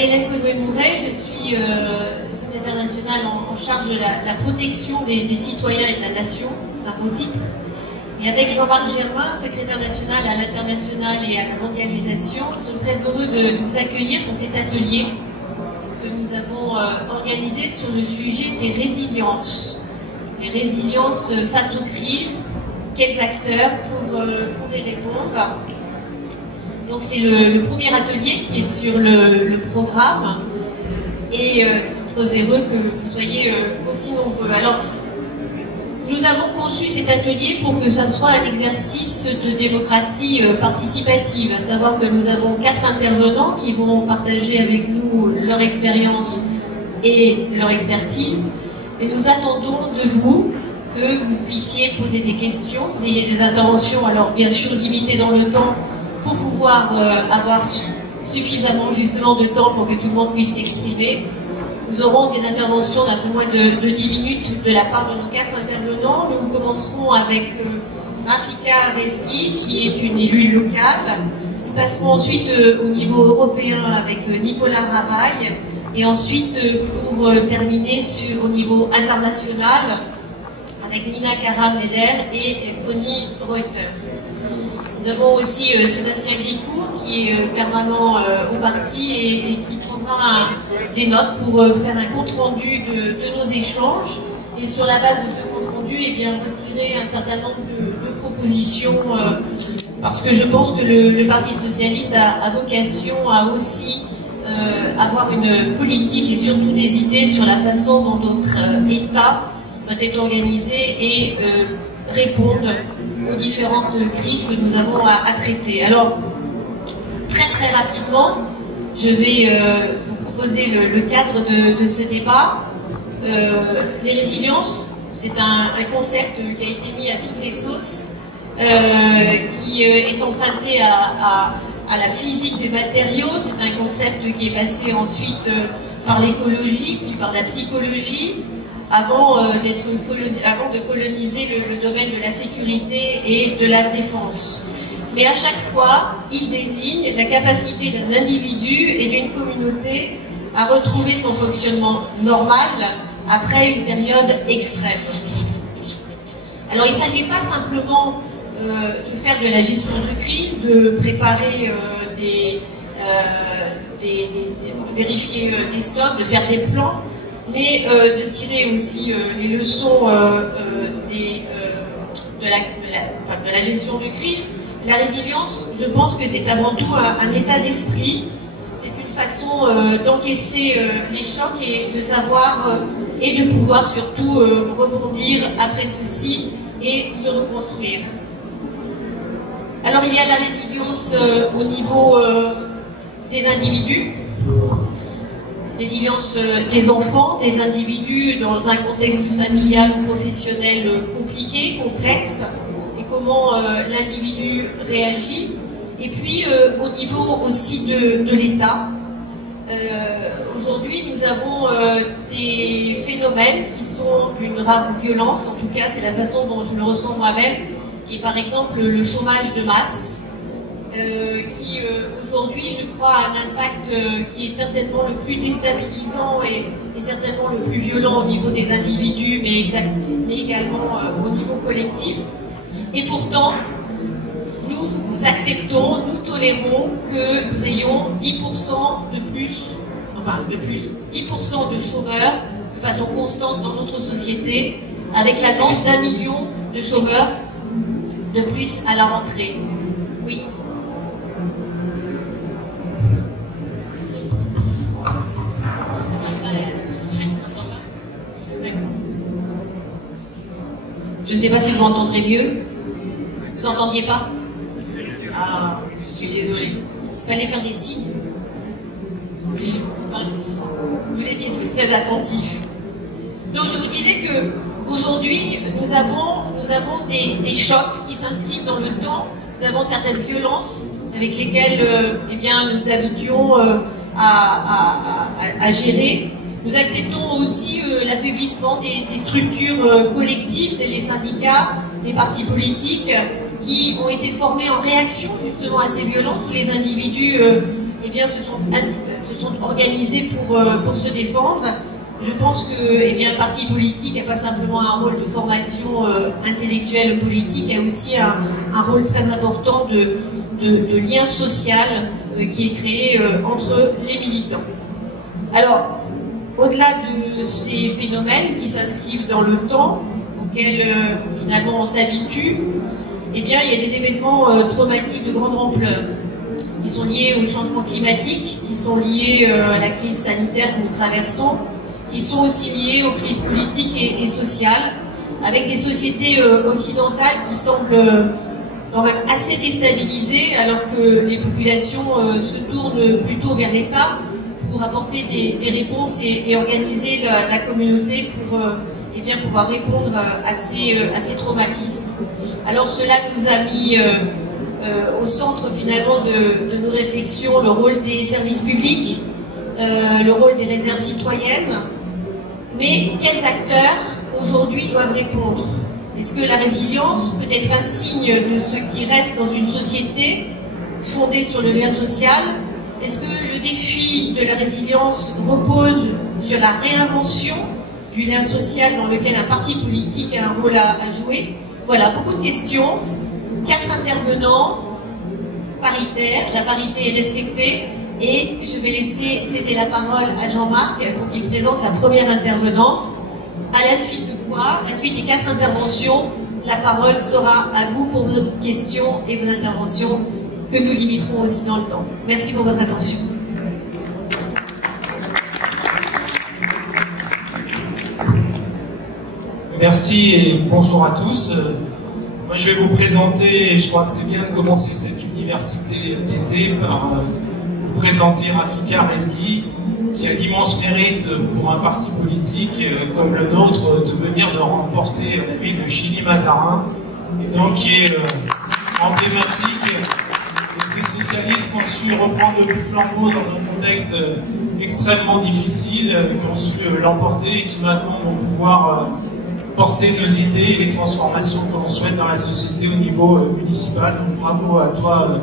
m'appelle Hélène Conouet-Mouret, je suis secrétaire nationale en charge de la protection des citoyens et de la nation, un beau titre. Et avec Jean-Marc Germain, secrétaire national à l'international et à la mondialisation, nous sommes très heureux de vous accueillir pour cet atelier que nous avons organisé sur le sujet des résiliences. Les résiliences face aux crises, quels acteurs pour y répondre. Donc c'est le premier atelier qui est sur le programme et nous sommes très heureux que vous soyez aussi nombreux. Alors, nous avons conçu cet atelier pour que ça soit un exercice de démocratie participative, à savoir que nous avons 4 intervenants qui vont partager avec nous leur expérience et leur expertise. Et nous attendons de vous que vous puissiez poser des questions, que vous ayez des interventions, alors bien sûr limitées dans le temps, pour pouvoir avoir suffisamment justement de temps pour que tout le monde puisse s'exprimer. Nous aurons des interventions d'un peu moins de 10 minutes de la part de nos 4 intervenants. Nous commencerons avec Rafika Rezgui, qui est une élue locale. Nous passerons ensuite au niveau européen avec Nicolas Ravaille. Et ensuite, pour terminer au niveau international, avec Nina Karam-Leder et Connie Reuter. Nous avons aussi Sébastien Gricourt qui est permanent au parti et qui prendra des notes pour faire un compte-rendu de nos échanges. Et sur la base de ce compte-rendu, eh bien, retirer un certain nombre de propositions parce que je pense que le Parti Socialiste a vocation à aussi avoir une politique et surtout des idées sur la façon dont notre État doit être organisé et répondre aux différentes crises que nous avons à traiter. Alors, très rapidement, je vais vous proposer le cadre de ce débat. Les résiliences, c'est un concept qui a été mis à toutes les sauces, qui est emprunté à la physique des matériaux. C'est un concept qui est passé ensuite par l'écologie, puis par la psychologie, avant de coloniser le domaine de la sécurité et de la défense. Mais à chaque fois, il désigne la capacité d'un individu et d'une communauté à retrouver son fonctionnement normal après une période extrême. Alors il ne s'agit pas simplement de faire de la gestion de crise, de préparer de vérifier des stocks, de faire des plans, mais de tirer aussi les leçons de la gestion de crise. La résilience, je pense que c'est avant tout un état d'esprit, c'est une façon d'encaisser les chocs et de savoir et de pouvoir surtout rebondir après ceci et se reconstruire. Alors il y a la résilience au niveau des individus, résilience des enfants, des individus dans un contexte familial ou professionnel compliqué, complexe, et comment l'individu réagit. Et puis au niveau aussi de l'État, aujourd'hui nous avons des phénomènes qui sont d'une rare violence, en tout cas c'est la façon dont je le ressens moi-même, qui est par exemple le chômage de masse, qui aujourd'hui, je crois, a un impact qui est certainement le plus déstabilisant et certainement le plus violent au niveau des individus, mais également au niveau collectif. Et pourtant, nous acceptons, nous tolérons que nous ayons 10% de plus, 10% de chômeurs de façon constante dans notre société, avec l'annonce d'1 million de chômeurs de plus à la rentrée. Oui. Je ne sais pas si vous m'entendrez mieux. Vous n'entendiez pas? Ah, je suis désolée. Il fallait faire des signes. Oui. Vous étiez tous très attentifs. Donc je vous disais que aujourd'hui nous avons des chocs qui s'inscrivent dans le temps. Nous avons certaines violences avec lesquelles eh bien, nous habituons à gérer. Nous acceptons aussi l'affaiblissement des structures collectives, les syndicats, les partis politiques qui ont été formés en réaction justement à ces violences où les individus eh bien, se sont se sont organisés pour se défendre. Je pense que un parti politique n'a pas simplement un rôle de formation intellectuelle politique, il y a aussi un rôle très important de lien social qui est créé entre les militants. Alors, au-delà de ces phénomènes qui s'inscrivent dans le temps, auxquels finalement on s'habitue, il y a des événements traumatiques de grande ampleur qui sont liés au changement climatique, qui sont liés à la crise sanitaire que nous traversons, qui sont aussi liés aux crises politiques et sociales, avec des sociétés occidentales qui semblent quand même assez déstabilisées, alors que les populations se tournent plutôt vers l'État pour apporter des réponses et organiser la communauté pour pouvoir répondre à ces traumatismes. Alors cela nous a mis au centre finalement de nos réflexions le rôle des services publics, le rôle des réserves citoyennes. Mais quels acteurs aujourd'hui doivent répondre? Est-ce que la résilience peut être un signe de ce qui reste dans une société fondée sur le lien social? Est-ce que le défi de la résilience repose sur la réinvention du lien social dans lequel un parti politique a un rôle à jouer? Voilà, beaucoup de questions. 4 intervenants paritaires, la parité est respectée. Et je vais laisser céder la parole à Jean-Marc pour qu'il présente la première intervenante. À la suite de quoi, à la suite des 4 interventions, la parole sera à vous pour vos questions et vos interventions que nous limiterons aussi dans le temps. Merci pour votre attention. Merci et bonjour à tous. Moi je vais vous présenter, et je crois que c'est bien de commencer cette université d'été par vous présenter Rafika Rezghi, qui a l'immense mérite pour un parti politique comme le nôtre de venir de remporter la ville de Chilly-Mazarin, et donc qui est emblématique de ces socialistes qui ont su reprendre le flambeau dans un contexte extrêmement difficile, qui ont su l'emporter et qui maintenant vont pouvoir porter nos idées et les transformations que l'on souhaite dans la société au niveau municipal. Donc bravo à toi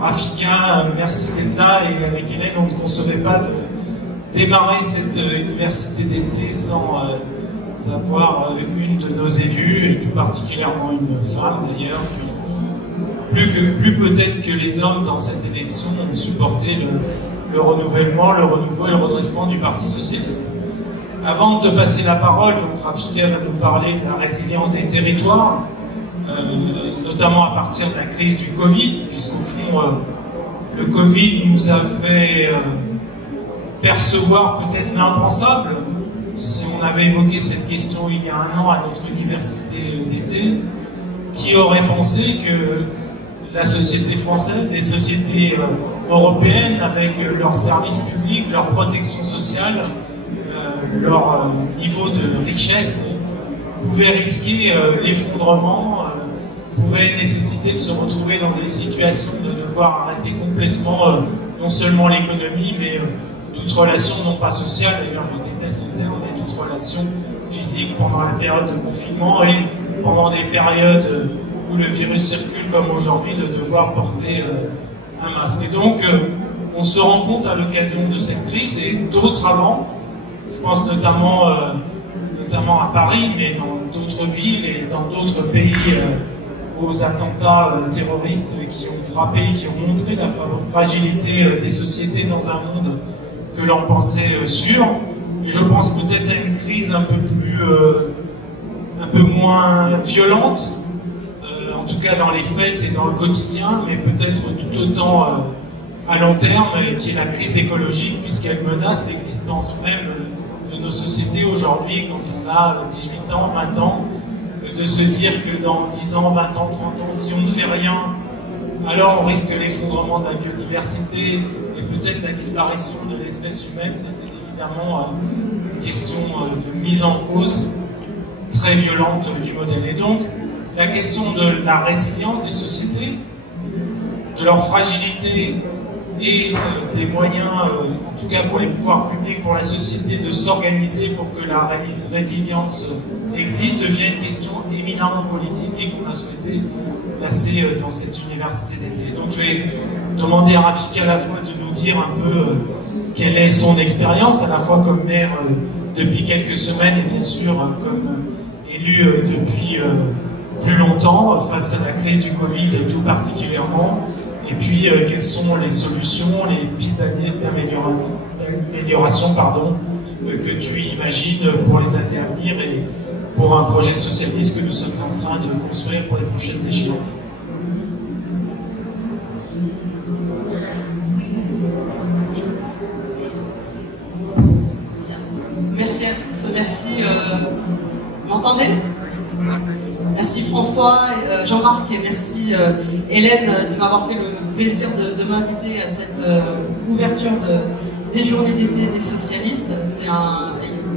Rafika, merci d'être là, et avec Hélène on ne concevait pas de démarrer cette université d'été sans avoir une de nos élus, et plus particulièrement une femme d'ailleurs, plus peut-être que les hommes dans cette élection ont supporté le renouvellement, le renouveau et le redressement du Parti socialiste. Avant de passer la parole, donc Rafika va nous parler de la résilience des territoires, notamment à partir de la crise du Covid, puisqu'au fond, le Covid nous a fait percevoir peut-être l'impensable. Si on avait évoqué cette question il y a 1 an à notre université d'été, qui aurait pensé que la société française, les sociétés européennes, avec leurs services publics, leur protection sociale, leur niveau de richesse, pouvaient risquer l'effondrement, pouvaient nécessiter de se retrouver dans des situations de devoir arrêter complètement non seulement l'économie, mais toute relation non pas sociale, d'ailleurs je déteste ce terme, mais toute relation physique pendant la période de confinement et pendant des périodes où le virus circule comme aujourd'hui, de devoir porter un masque. Et donc on se rend compte à l'occasion de cette crise et d'autres avant, je pense notamment à Paris, mais dans d'autres villes et dans d'autres pays, aux attentats terroristes qui ont frappé, qui ont montré la fragilité des sociétés dans un monde que l'on pensait sûr. Et je pense peut-être à une crise un peu moins violente, en tout cas dans les faits et dans le quotidien, mais peut-être tout autant à long terme, qui est la crise écologique, puisqu'elle menace l'existence même de nos sociétés aujourd'hui, quand on a 18 ans, 20 ans, de se dire que dans 10 ans, 20 ans, 30 ans, si on ne fait rien, alors on risque l'effondrement de la biodiversité et peut-être la disparition de l'espèce humaine. C'est évidemment une question de mise en cause très violente du modèle. Et donc, la question de la résilience des sociétés, de leur fragilité et des moyens, en tout cas pour les pouvoirs publics, pour la société, de s'organiser pour que la résilience existe devient une question éminemment politique et qu'on a souhaité placer dans cette université d'été. Donc je vais demander à Rafika à la fois de nous dire un peu quelle est son expérience, à la fois comme maire depuis quelques semaines et bien sûr comme élu depuis plus longtemps face à la crise du Covid tout particulièrement. Et puis, quelles sont les solutions, les pistes d'amélioration que tu imagines pour les années à venir et pour un projet socialiste que nous sommes en train de construire pour les prochaines échéances. Merci à tous, merci. Vous m'entendez ? Merci François, Jean-Marc et merci Hélène de m'avoir fait le plaisir de m'inviter à cette ouverture des journées d'été des socialistes. C'est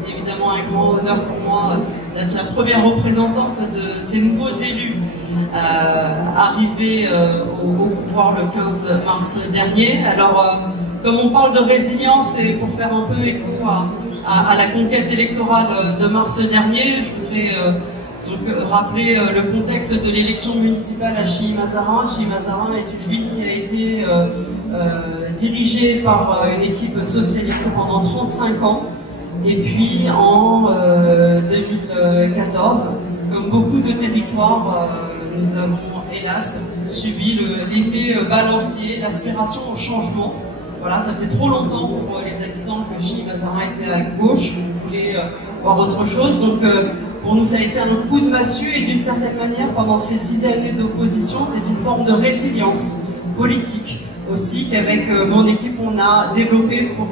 évidemment un grand honneur pour moi d'être la première représentante de ces nouveaux élus arrivés au pouvoir le 15 mars dernier. Alors, comme on parle de résilience et pour faire un peu écho à la conquête électorale de mars dernier, je voudrais donc rappeler le contexte de l'élection municipale à Chilly-Mazarin. Chilly-Mazarin est une ville qui a été dirigée par une équipe socialiste pendant 35 ans. Et puis en 2014, comme beaucoup de territoires, nous avons hélas subi l'effet balancier, l'aspiration au changement. Voilà, ça faisait trop longtemps pour les habitants que Chilly-Mazarin était à gauche, on voulait voir autre chose. Donc pour nous, ça a été un coup de massue et d'une certaine manière, pendant ces 6 années d'opposition, c'est une forme de résilience politique aussi qu'avec mon équipe, on a développé pour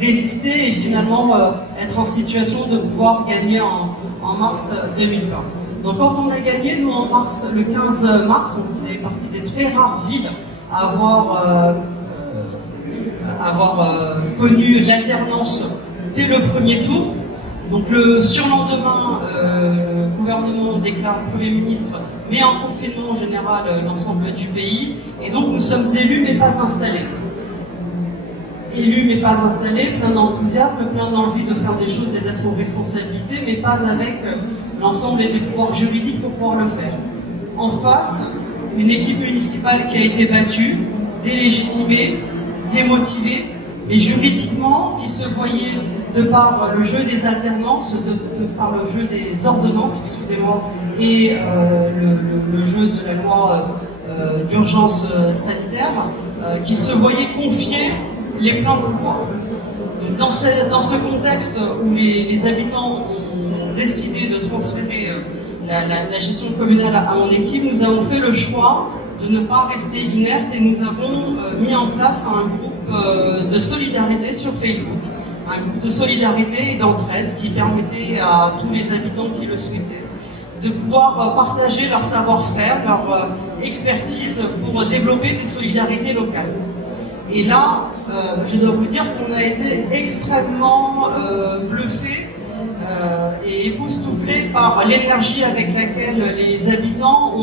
résister et finalement être en situation de pouvoir gagner en mars 2020. Donc quand on a gagné, nous en mars, le 15 mars, on faisait partie des très rares villes à avoir connu l'alternance dès le premier tour. Donc le surlendemain, le gouvernement déclare le Premier ministre met en confinement général l'ensemble du pays. Et donc nous sommes élus mais pas installés. Élus mais pas installés, plein d'enthousiasme, plein d'envie de faire des choses et d'être aux responsabilités, mais pas avec l'ensemble des pouvoirs juridiques pour pouvoir le faire. En face, une équipe municipale qui a été battue, délégitimée, démotivée, mais juridiquement qui se voyait de par le jeu des alternances, de par le jeu des ordonnances, excusez-moi, et le jeu de la loi d'urgence sanitaire, qui se voyait confier les pleins pouvoirs. Dans ce contexte où les habitants ont décidé de transférer la gestion communale à mon équipe, nous avons fait le choix de ne pas rester inerte et nous avons mis en place un groupe de solidarité sur Facebook. Un groupe de solidarité et d'entraide qui permettait à tous les habitants qui le souhaitaient de pouvoir partager leur savoir-faire, leur expertise pour développer une solidarité locale. Et là, je dois vous dire qu'on a été extrêmement bluffés et époustouflés par l'énergie avec laquelle les habitants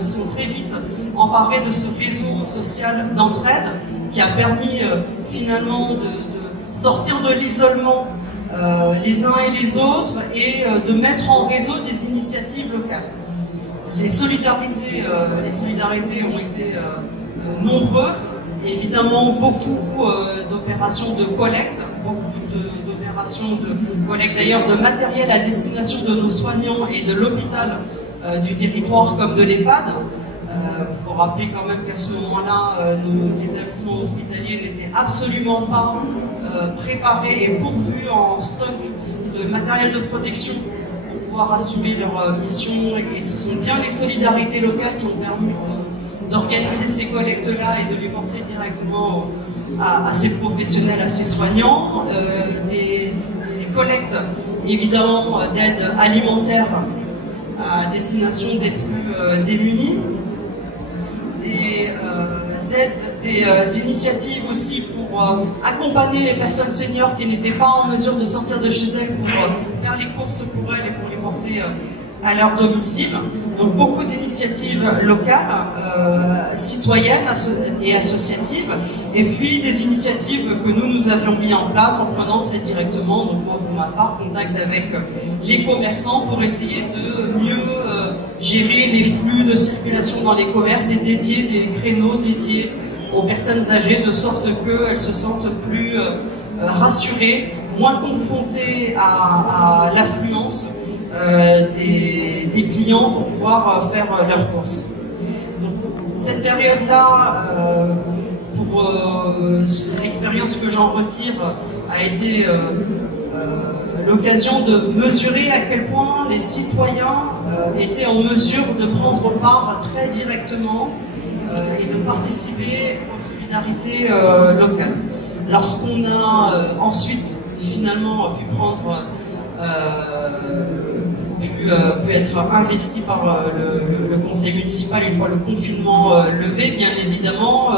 sont très vite emparés de ce réseau social d'entraide qui a permis finalement de sortir de l'isolement les uns et les autres et de mettre en réseau des initiatives locales. Les solidarités ont été nombreuses, évidemment beaucoup d'opérations de collecte, d'ailleurs de matériel à destination de nos soignants et de l'hôpital du territoire comme de l'EHPAD. Il faut rappeler quand même qu'à ce moment-là, nos établissements hospitaliers n'étaient absolument pas préparés et pourvus en stock de matériel de protection pour pouvoir assumer leur mission. Et ce sont bien les solidarités locales qui ont permis d'organiser ces collectes-là et de les porter directement à ces professionnels, à ces soignants. Des collectes, évidemment, d'aide alimentaire à destination des plus démunis. Des initiatives aussi pour accompagner les personnes seniors qui n'étaient pas en mesure de sortir de chez elles pour faire les courses pour elles et pour les porter à leur domicile. Donc beaucoup d'initiatives locales, citoyennes et associatives, et puis des initiatives que nous avions mis en place en prenant très directement, donc moi pour ma part, contact avec les commerçants pour essayer de mieux gérer les flux de circulation dans les commerces et dédier des créneaux dédiés aux personnes âgées de sorte qu'elles se sentent plus rassurées, moins confrontées à l'affluence des clients pour pouvoir faire leurs courses. Donc, cette période-là, pour l'expérience que j'en retire, a été l'occasion de mesurer à quel point les citoyens étaient en mesure de prendre part très directement et de participer aux solidarités locales. Lorsqu'on a ensuite finalement pu prendre pu être investi par le conseil municipal une fois le confinement levé, bien évidemment,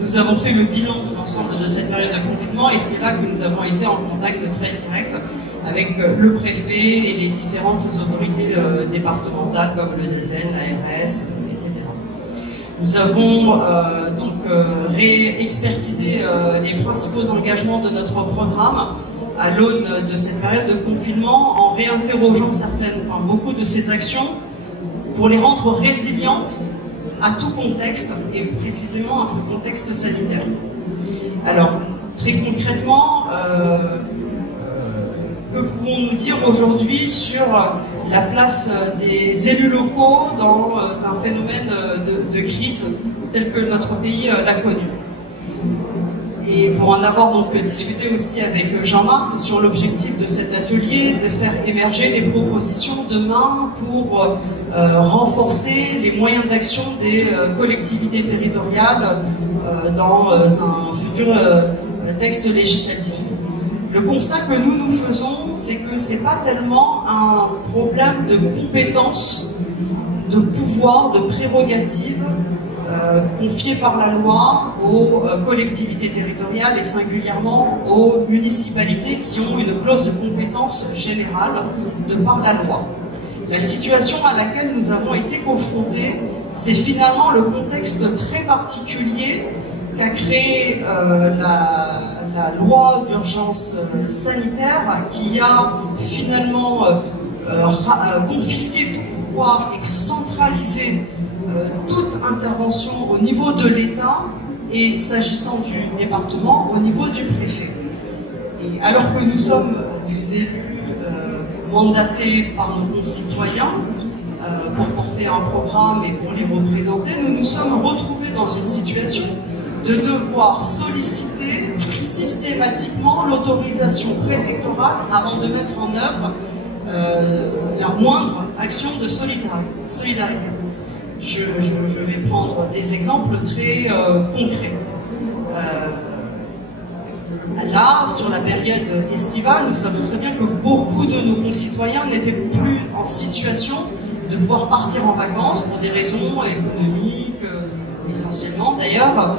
nous avons fait le bilan de l'ensemble de cette période de confinement et c'est là que nous avons été en contact très direct avec le préfet et les différentes autorités départementales comme le DSN, l'ARS, etc. Nous avons donc réexpertisé les principaux engagements de notre programme à l'aune de cette période de confinement en réinterrogeant beaucoup de ces actions pour les rendre résilientes à tout contexte et précisément à ce contexte sanitaire. Alors, très concrètement, que pouvons-nous dire aujourd'hui sur la place des élus locaux dans un phénomène de crise tel que notre pays l'a connu? Et pour en avoir donc discuté aussi avec Jean-Marc sur l'objectif de cet atelier, de faire émerger des propositions demain pour renforcer les moyens d'action des collectivités territoriales dans un futur texte législatif. Le constat que nous faisons, c'est que ce n'est pas tellement un problème de compétences, de pouvoir, de prérogatives confiées par la loi aux collectivités territoriales et singulièrement aux municipalités qui ont une clause de compétence générale de par la loi. La situation à laquelle nous avons été confrontés, c'est finalement le contexte très particulier qu'a créé la loi d'urgence sanitaire qui a finalement confisqué tout pouvoir et centralisé toute intervention au niveau de l'État et s'agissant du département au niveau du préfet. Et alors que nous sommes des élus mandatés par nos concitoyens pour porter un programme et pour les représenter, nous nous sommes retrouvés dans une situation de devoir solliciter systématiquement l'autorisation préfectorale avant de mettre en œuvre la moindre action de solidarité. Je vais prendre des exemples très concrets. Là, sur la période estivale, nous savons très bien que beaucoup de nos concitoyens n'étaient plus en situation de pouvoir partir en vacances pour des raisons économiques, essentiellement d'ailleurs,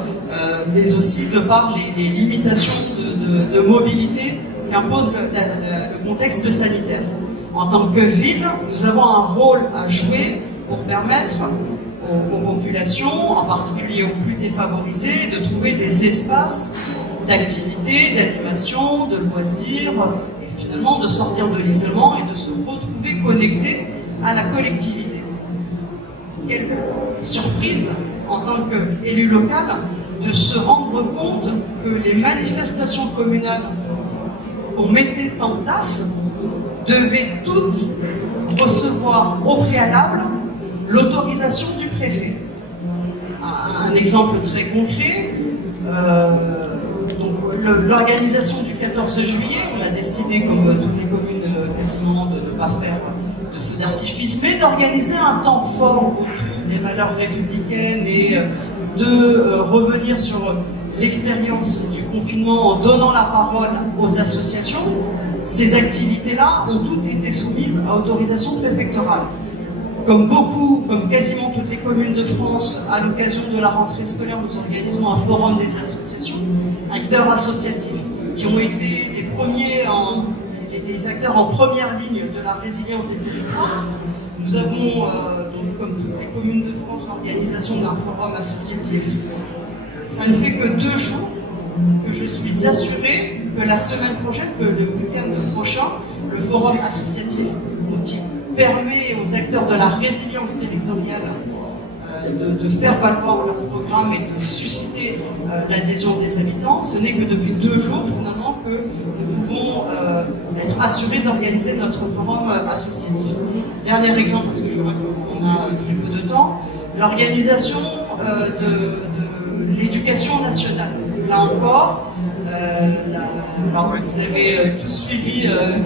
mais aussi de par les limitations de mobilité qu'impose le contexte sanitaire. En tant que ville, nous avons un rôle à jouer pour permettre aux populations, en particulier aux plus défavorisées, de trouver des espaces d'activité, d'animation, de loisirs, et finalement de sortir de l'isolement et de se retrouver connectés à la collectivité. Quelle surprise, en tant qu'élu local, de se rendre compte que les manifestations communales qu'on mettait en place devaient toutes recevoir au préalable l'autorisation du préfet. Un exemple très concret, l'organisation du 14 juillet, on a décidé, comme toutes les communes quasiment, de ne pas faire de feux d'artifice, mais d'organiser un temps fort autour des valeurs républicaines et de revenir sur l'expérience du confinement en donnant la parole aux associations. Ces activités-là ont toutes été soumises à autorisation préfectorale. Comme quasiment toutes les communes de France, à l'occasion de la rentrée scolaire, nous organisons un forum des associations, acteurs associatifs, qui ont été les acteurs en première ligne de la résilience des territoires. Nous avons, donc, comme toutes les communes de France, l'organisation d'un forum associatif. Ça ne fait que 2 jours que je suis assurée que la semaine prochaine, que le week-end prochain, le forum associatif, qui permet aux acteurs de la résilience territoriale de faire valoir leur programme et de susciter l'adhésion des habitants, ce n'est que depuis 2 jours finalement que nous pouvons être assurés d'organiser notre forum associatif. Dernier exemple, parce que je vois qu'on a très peu de temps, l'organisation de l'éducation nationale. Là encore, vous avez tous suivi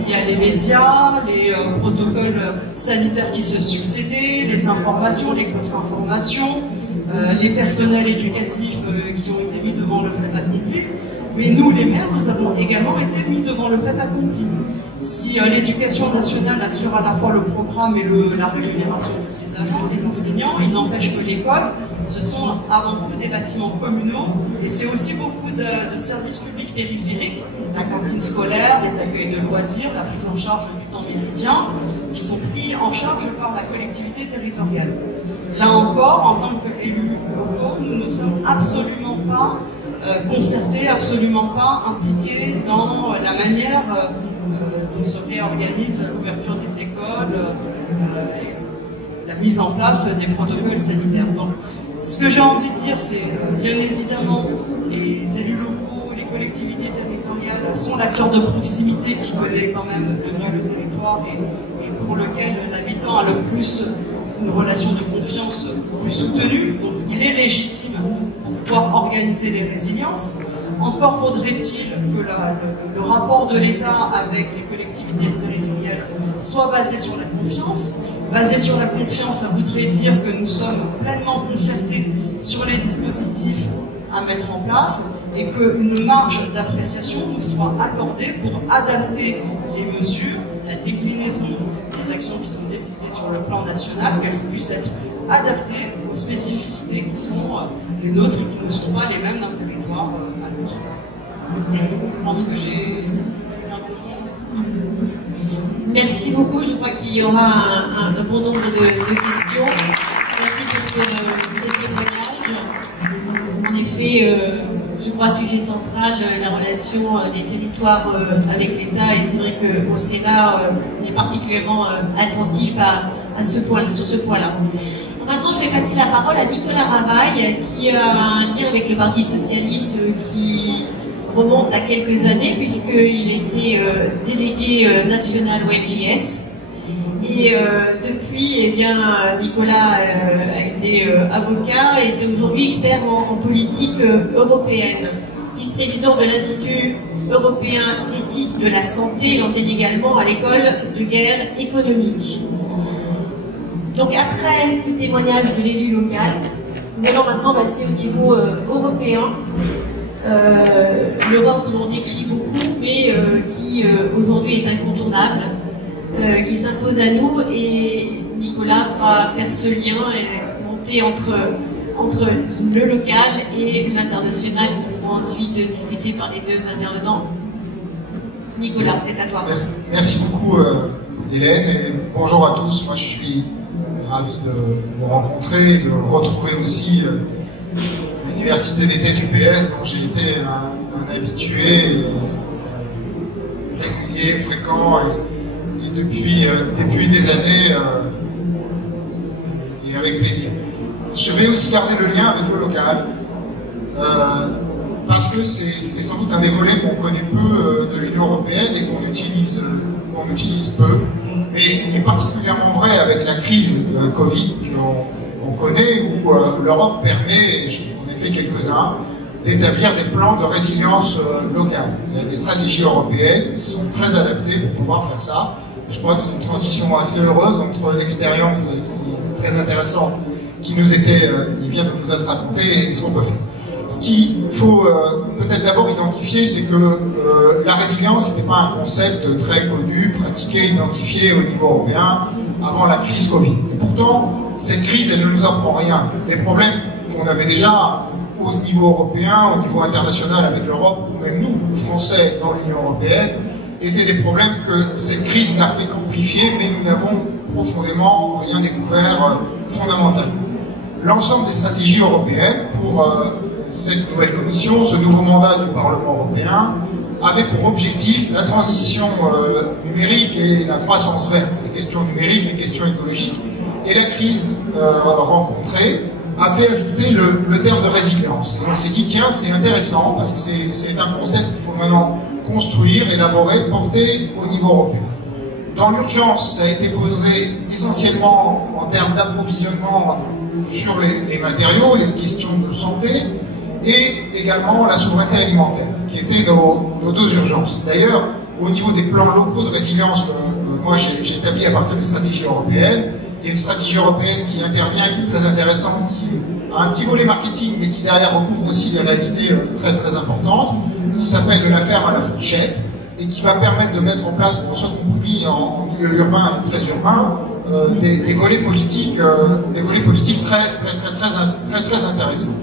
via les médias, les protocoles sanitaires qui se succédaient, les informations, les contre-informations, les personnels éducatifs qui ont été mis devant le fait accompli. Mais nous, les maires, nous avons également été mis devant le fait accompli. Si l'éducation nationale assure à la fois le programme et la rémunération de ses agents, des enseignants, il n'empêche que l'école, ce sont avant tout des bâtiments communaux et c'est aussi beaucoup de services publics périphériques, la cantine scolaire, les accueils de loisirs, la prise en charge du temps méridien, qui sont pris en charge par la collectivité territoriale. Là encore, en tant qu'élus locaux, nous ne sommes absolument pas concertés, absolument pas impliqués dans la manière dont se réorganise l'ouverture des écoles, la mise en place des protocoles sanitaires. Donc, ce que j'ai envie de dire, c'est bien évidemment les élus locaux, les collectivités territoriales sont l'acteur de proximité qui connaît quand même de mieux le territoire et pour lequel l'habitant a le plus une relation de confiance plus soutenue. Donc, il est légitime pour pouvoir organiser les résiliences. Encore faudrait-il que le rapport de l'État avec les collectivités territoriales soit basé sur la confiance. Basé sur la confiance, ça voudrait dire que nous sommes pleinement concertés sur les dispositifs à mettre en place et qu'une marge d'appréciation nous soit accordée pour adapter les mesures, la déclinaison des actions qui sont décidées sur le plan national, qu'elles puissent être adaptées aux spécificités qui sont les nôtres et qui ne sont pas les mêmes d'un territoire à l'autre. Je pense que j'ai... Merci beaucoup. Je crois qu'il y aura un bon nombre de questions. Merci pour ce témoignage. En effet, je crois sujet central, la relation des territoires avec l'État. Et c'est vrai qu'au Sénat, on est particulièrement attentif à ce point, sur ce point-là. Maintenant, je vais passer la parole à Nicolas Ravaille, qui a un lien avec le Parti Socialiste qui remonte à quelques années, puisqu'il était délégué national au LJS. Et depuis, eh bien, Nicolas a été avocat et est aujourd'hui expert en politique européenne. Vice-président de l'Institut européen d'éthique de la santé, il enseigne également à l'école de guerre économique. Donc après le témoignage de l'élu local, nous allons maintenant passer au niveau européen. L'Europe que l'on décrit beaucoup, mais qui aujourd'hui est incontournable, qui s'impose à nous, et Nicolas va faire ce lien et monter entre le local et l'international qui seront ensuite discutés par les deux intervenants. Nicolas, c'est à toi. Merci beaucoup Hélène, et bonjour à tous. Moi je suis ravi de vous rencontrer, de retrouver aussi l'université d'été du PS, dont j'ai été un habitué régulier, fréquent, et depuis des années, et avec plaisir. Je vais aussi garder le lien avec le local, parce que c'est sans doute un des volets qu'on connaît peu de l'Union européenne et qu'on utilise peu, mais il est particulièrement vrai avec la crise Covid qu'on connaît, où l'Europe permet, et j'en ai fait quelques-uns, d'établir des plans de résilience locale. Il y a des stratégies européennes qui sont très adaptées pour pouvoir faire ça. Je crois que c'est une transition assez heureuse entre l'expérience très intéressante qui vient de nous être racontée et ce qu'on peut faire. Ce qu'il faut peut-être d'abord identifier, c'est que la résilience n'était pas un concept très connu, pratiqué, identifié au niveau européen avant la crise Covid. Et pourtant, cette crise, elle ne nous apprend rien. Les problèmes qu'on avait déjà au niveau européen, au niveau international avec l'Europe, ou même nous, Français, dans l'Union européenne, étaient des problèmes que cette crise n'a fait qu'amplifier, mais nous n'avons profondément rien découvert fondamentalement. L'ensemble des stratégies européennes pour cette nouvelle commission, ce nouveau mandat du Parlement européen, avait pour objectif la transition numérique et la croissance verte, les questions numériques, les questions écologiques. Et la crise rencontrée a fait ajouter le terme de résilience. Et on s'est dit, tiens, c'est intéressant, parce que c'est un concept qu'il faut maintenant construire, élaborer, porter au niveau européen. Dans l'urgence, ça a été posé essentiellement en termes d'approvisionnement sur les matériaux, les questions de santé, et également la souveraineté alimentaire, qui étaient nos deux urgences. D'ailleurs, au niveau des plans locaux de résilience que moi j'ai établi à partir des stratégies européennes, il y a une stratégie européenne qui intervient, qui est très intéressante, qui a un petit volet marketing, mais qui derrière recouvre aussi des réalités très très importantes, qui s'appelle de la ferme à la fourchette, et qui va permettre de mettre en place, pour ceux compris en milieu urbain et très urbain, des volets politiques très intéressants.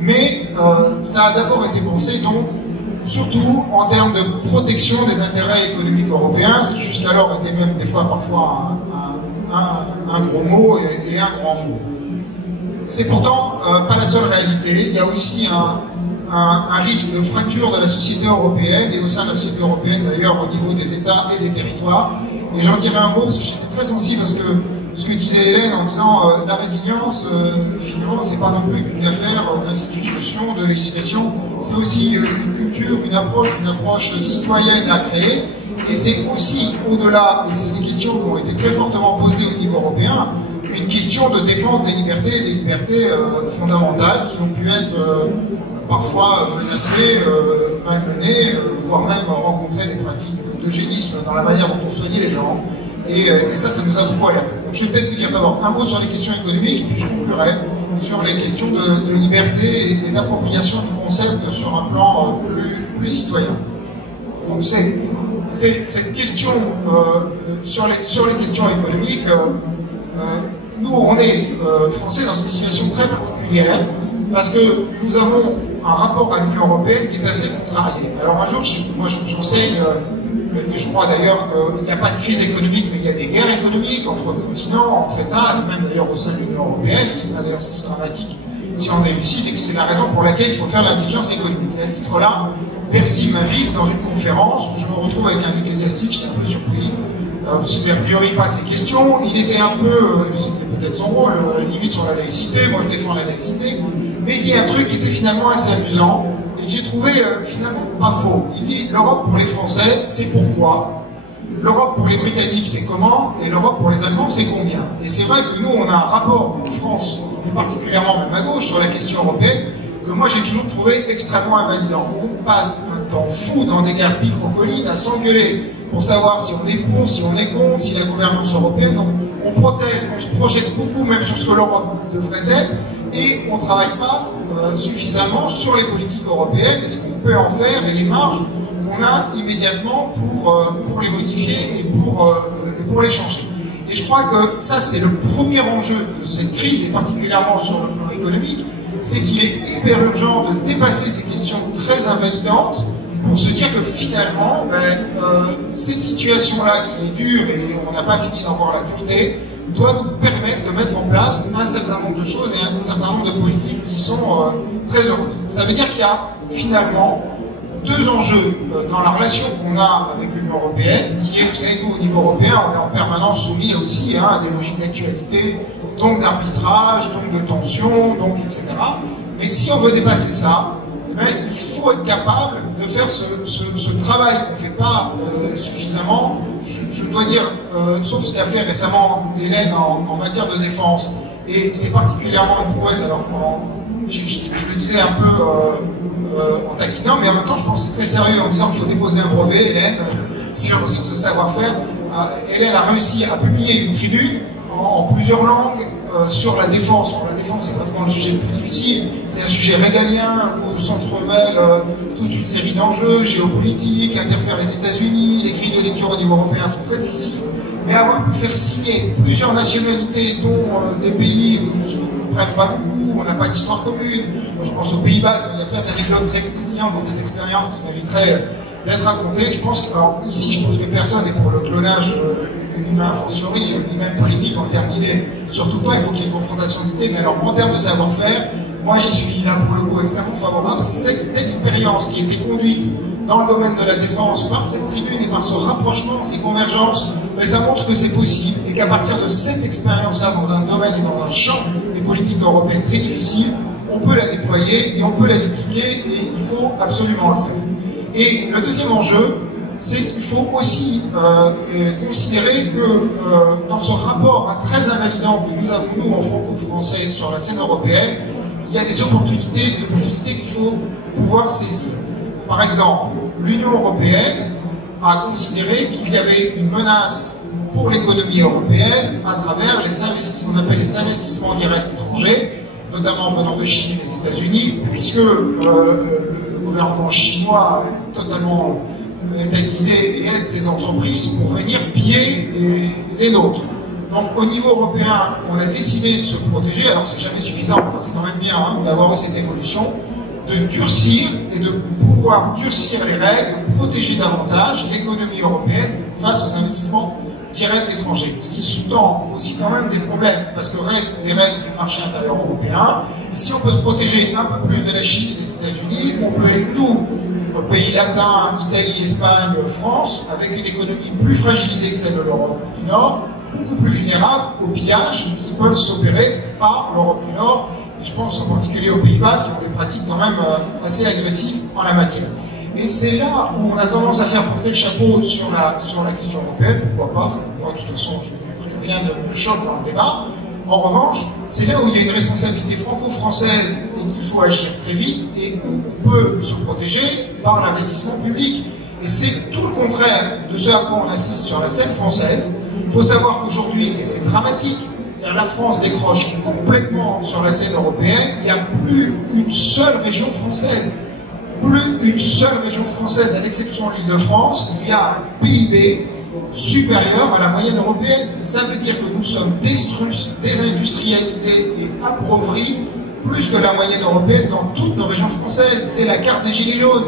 Mais ça a d'abord été pensé donc surtout en termes de protection des intérêts économiques européens, ce qui jusqu'alors était même des fois parfois un gros mot et un grand mot. C'est pourtant pas la seule réalité. Il y a aussi un risque de fracture de la société européenne, et au sein de la société européenne d'ailleurs au niveau des États et des territoires. Et j'en dirai un mot parce que j'étais très sensible à ce que disait Hélène en disant la résilience, finalement, c'est pas non plus qu'une affaire d'institution, de législation, c'est aussi une culture, une approche citoyenne à créer, et c'est aussi au-delà, et c'est des questions qui ont été très fortement posées au niveau européen, une question de défense des libertés fondamentales qui ont pu être parfois menacées, malmenées, voire même rencontrer des pratiques d'eugénisme dans la manière dont on soignait les gens. Et ça nous a beaucoup alerté. Donc je vais peut-être vous dire d'abord un mot sur les questions économiques, et puis je conclurai sur les questions de liberté et d'appropriation du concept sur un plan plus citoyen. Donc cette question sur les questions économiques, nous on est français dans une situation très particulière, parce que nous avons un rapport à l'Union européenne qui est assez contrarié. Alors un jour, moi j'enseigne, je crois d'ailleurs qu'il n'y a pas de crise économique, mais il y a des guerres économiques entre continents, entre États, et même d'ailleurs au sein de l'Union européenne, et c'est d'ailleurs si dramatique si on est lucide, et que c'est la raison pour laquelle il faut faire l'intelligence économique. Et à ce titre-là, Bercy m'invite dans une conférence où je me retrouve avec un ecclésiastique, j'étais un peu surpris, parce que a priori pas ces questions, il était un peu, c'était peut-être son rôle, limite sur la laïcité, moi je défends la laïcité, mais il dit un truc qui était finalement assez amusant, et que j'ai trouvé finalement pas faux. Il dit, l'Europe pour les Français, c'est pourquoi, l'Europe pour les Britanniques, c'est comment, et l'Europe pour les Allemands, c'est combien. Et c'est vrai que nous, on a un rapport en France, et particulièrement même à gauche, sur la question européenne, que moi j'ai toujours trouvé extrêmement invalidant. On passe un temps fou dans des guerres picrocolines à s'engueuler pour savoir si on est pour, si on est contre, si la gouvernance européenne, donc on protège, on se projette beaucoup même sur ce que l'Europe devrait être, et on ne travaille pas suffisamment sur les politiques européennes et ce qu'on peut en faire et les marges qu'on a immédiatement pour les modifier et pour les changer. Et je crois que ça c'est le premier enjeu de cette crise, et particulièrement sur le plan économique, c'est qu'il est hyper urgent de dépasser ces questions très invalidantes pour se dire que finalement, cette situation-là qui est dure et on n'a pas fini d'en voir la dureté, doit nous permettre de mettre en place un certain nombre de choses et un certain nombre de politiques qui sont très heureuses. Ça veut dire qu'il y a finalement deux enjeux dans la relation qu'on a avec l'Union européenne, qui est, vous savez, nous au niveau européen, on est en permanence soumis aussi à des logiques d'actualité, donc d'arbitrage, donc de tension, donc etc. Mais si on veut dépasser ça, il faut être capable de faire ce travail qu'on ne fait pas suffisamment. Je dois dire, sauf ce qu'a fait récemment Hélène en matière de défense, et c'est particulièrement une prouesse, alors je le disais un peu en taquinant, mais en même temps je pense que c'est très sérieux en disant qu'il faut déposer un brevet, Hélène, sur ce savoir-faire. Hélène a réussi à publier une tribune en plusieurs langues sur la défense. Alors, la défense, c'est pratiquement le sujet le plus difficile, c'est un sujet régalien où s'entremêlent toute une série d'enjeux géopolitiques, interfèrent les États-Unis, les grilles de lecture au niveau européen sont très difficiles. Mais avoir pu faire signer plusieurs nationalités, dont des pays où on ne prenne pas beaucoup, on n'a pas d'histoire commune, je pense aux Pays-Bas, il y a plein d'anecdotes très croustillantes dans cette expérience qui mériteraient d'être racontées. Je pense que, alors, ici, je pense que personne n'est pour le clonage humain, fortiori, ni même politique en termes d'idées. Surtout pas, il faut qu'il y ait une confrontation d'idées, mais alors en termes de savoir-faire, moi j'y suis là pour le coup extrêmement favorable, parce que cette expérience qui a été conduite dans le domaine de la défense par cette tribune et par ce rapprochement, ces convergences, mais ça montre que c'est possible et qu'à partir de cette expérience-là dans un domaine et dans un champ des politiques européennes très difficiles, on peut la déployer et on peut la dupliquer et il faut absolument le faire. Et le deuxième enjeu, c'est qu'il faut aussi considérer que dans ce rapport très invalidant que nous avons, nous, en franco-français, sur la scène européenne, il y a des opportunités qu'il faut pouvoir saisir. Par exemple, l'Union européenne a considéré qu'il y avait une menace pour l'économie européenne à travers les investissements, qu'on appelle les investissements directs étrangers, notamment venant de Chine et des États-Unis, puisque le gouvernement chinois est totalement étatisé et aide ces entreprises pour venir piller les nôtres. Donc au niveau européen, on a décidé de se protéger, alors c'est jamais suffisant, enfin, c'est quand même bien d'avoir eu cette évolution, de durcir et de pouvoir durcir les règles, de protéger davantage l'économie européenne face aux investissements directs étrangers. Ce qui sous-tend aussi quand même des problèmes, parce que restent les règles du marché intérieur européen. Et si on peut se protéger un peu plus de la Chine et des États-Unis, on peut être nous, pays latins, Italie, Espagne, France, avec une économie plus fragilisée que celle de l'Europe du Nord, beaucoup plus vulnérables aux pillages qui peuvent s'opérer par l'Europe du Nord. Et je pense en particulier aux Pays-Bas qui ont des pratiques quand même assez agressives en la matière. Et c'est là où on a tendance à faire porter le chapeau sur la question européenne, pourquoi pas, de toute façon, rien ne choque dans le débat. En revanche, c'est là où il y a une responsabilité franco-française et qu'il faut agir très vite et où on peut se protéger par l'investissement public. Et c'est tout le contraire de ce à quoi on assiste sur la scène française. Il faut savoir qu'aujourd'hui, et c'est dramatique, la France décroche complètement sur la scène européenne, il n'y a plus une seule région française. Plus une seule région française, à l'exception de l'Île-de-France, il y a un PIB supérieur à la moyenne européenne. Ça veut dire que nous sommes désindustrialisés et appauvris plus que la moyenne européenne dans toutes nos régions françaises. C'est la carte des gilets jaunes.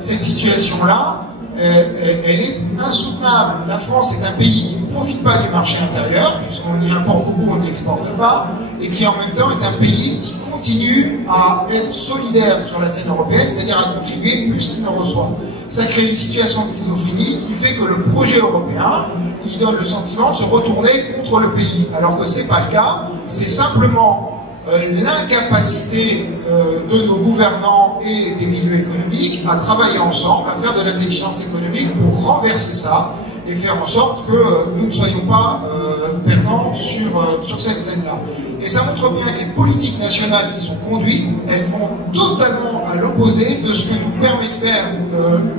Cette situation-là, elle est insoutenable. La France est un pays qui ne profite pas du marché intérieur, puisqu'on y importe beaucoup, on n'y exporte pas, et qui en même temps est un pays qui continue à être solidaire sur la scène européenne, c'est-à-dire à contribuer plus qu'il ne reçoit. Ça crée une situation de schizophrénie qui fait que le projet européen, il donne le sentiment de se retourner contre le pays, alors que ce n'est pas le cas, c'est simplement l'incapacité de nos gouvernants et des milieux économiques à travailler ensemble, à faire de l'intelligence économique pour renverser ça et faire en sorte que nous ne soyons pas perdants sur cette scène-là. Et ça montre bien que les politiques nationales qui sont conduites, elles vont totalement à l'opposé de ce que nous permet de faire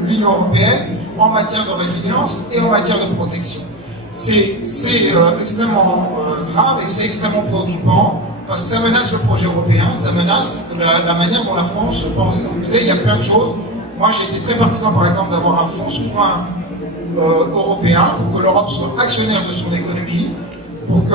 l'Union européenne en matière de résilience et en matière de protection. C'est extrêmement grave et c'est extrêmement préoccupant parce que ça menace le projet européen, ça menace la manière dont la France se pense. Vous savez, il y a plein de choses. Moi, j'ai été très partisan, par exemple, d'avoir un fonds souverain européen pour que l'Europe soit actionnaire de son économie, pour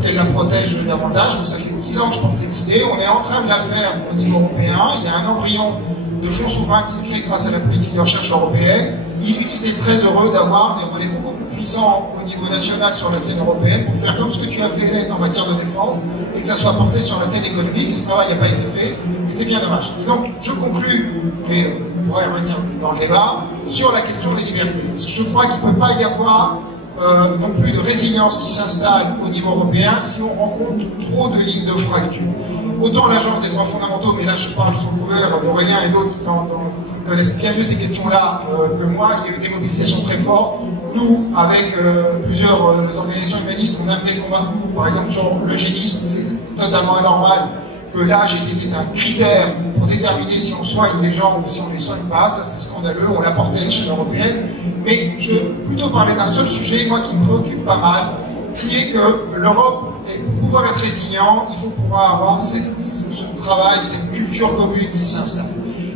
qu'elle la protège davantage. Donc, ça fait 10 ans que je porte cette idée. On est en train de la faire au niveau européen. Il y a un embryon de fonds souverain qui se crée grâce à la politique de recherche européenne. Il eût été très heureux d'avoir des relais beaucoup plus puissants au niveau national sur la scène européenne pour faire comme ce que tu as fait, Hélène, en matière de défense, et que ça soit porté sur la scène économique. Et ce travail n'a pas été fait, et c'est bien dommage. Et donc, je conclus, mais on pourrait revenir dans le débat, sur la question des libertés. Parce que je crois qu'il ne peut pas y avoir non plus de résilience qui s'installe au niveau européen si on rencontre trop de lignes de fracture. Autant l'Agence des droits fondamentaux, mais là je parle sous le couvert d'Aurélien et d'autres qui connaissent bien mieux ces questions-là que moi, il y a eu des mobilisations très fortes. Nous, avec plusieurs organisations humanistes, on a amené le combat, par exemple sur l'eugénisme, c'est totalement anormal que l'âge ait été un critère pour déterminer si on soigne les gens ou si on ne les soigne pas, ça c'est scandaleux, on l'a porté à l'échelle européenne. Mais je veux plutôt parler d'un seul sujet, moi qui me préoccupe pas mal, qui est que l'Europe, pour pouvoir être résilient, il faut pouvoir avoir ce travail, cette culture commune qui s'installe.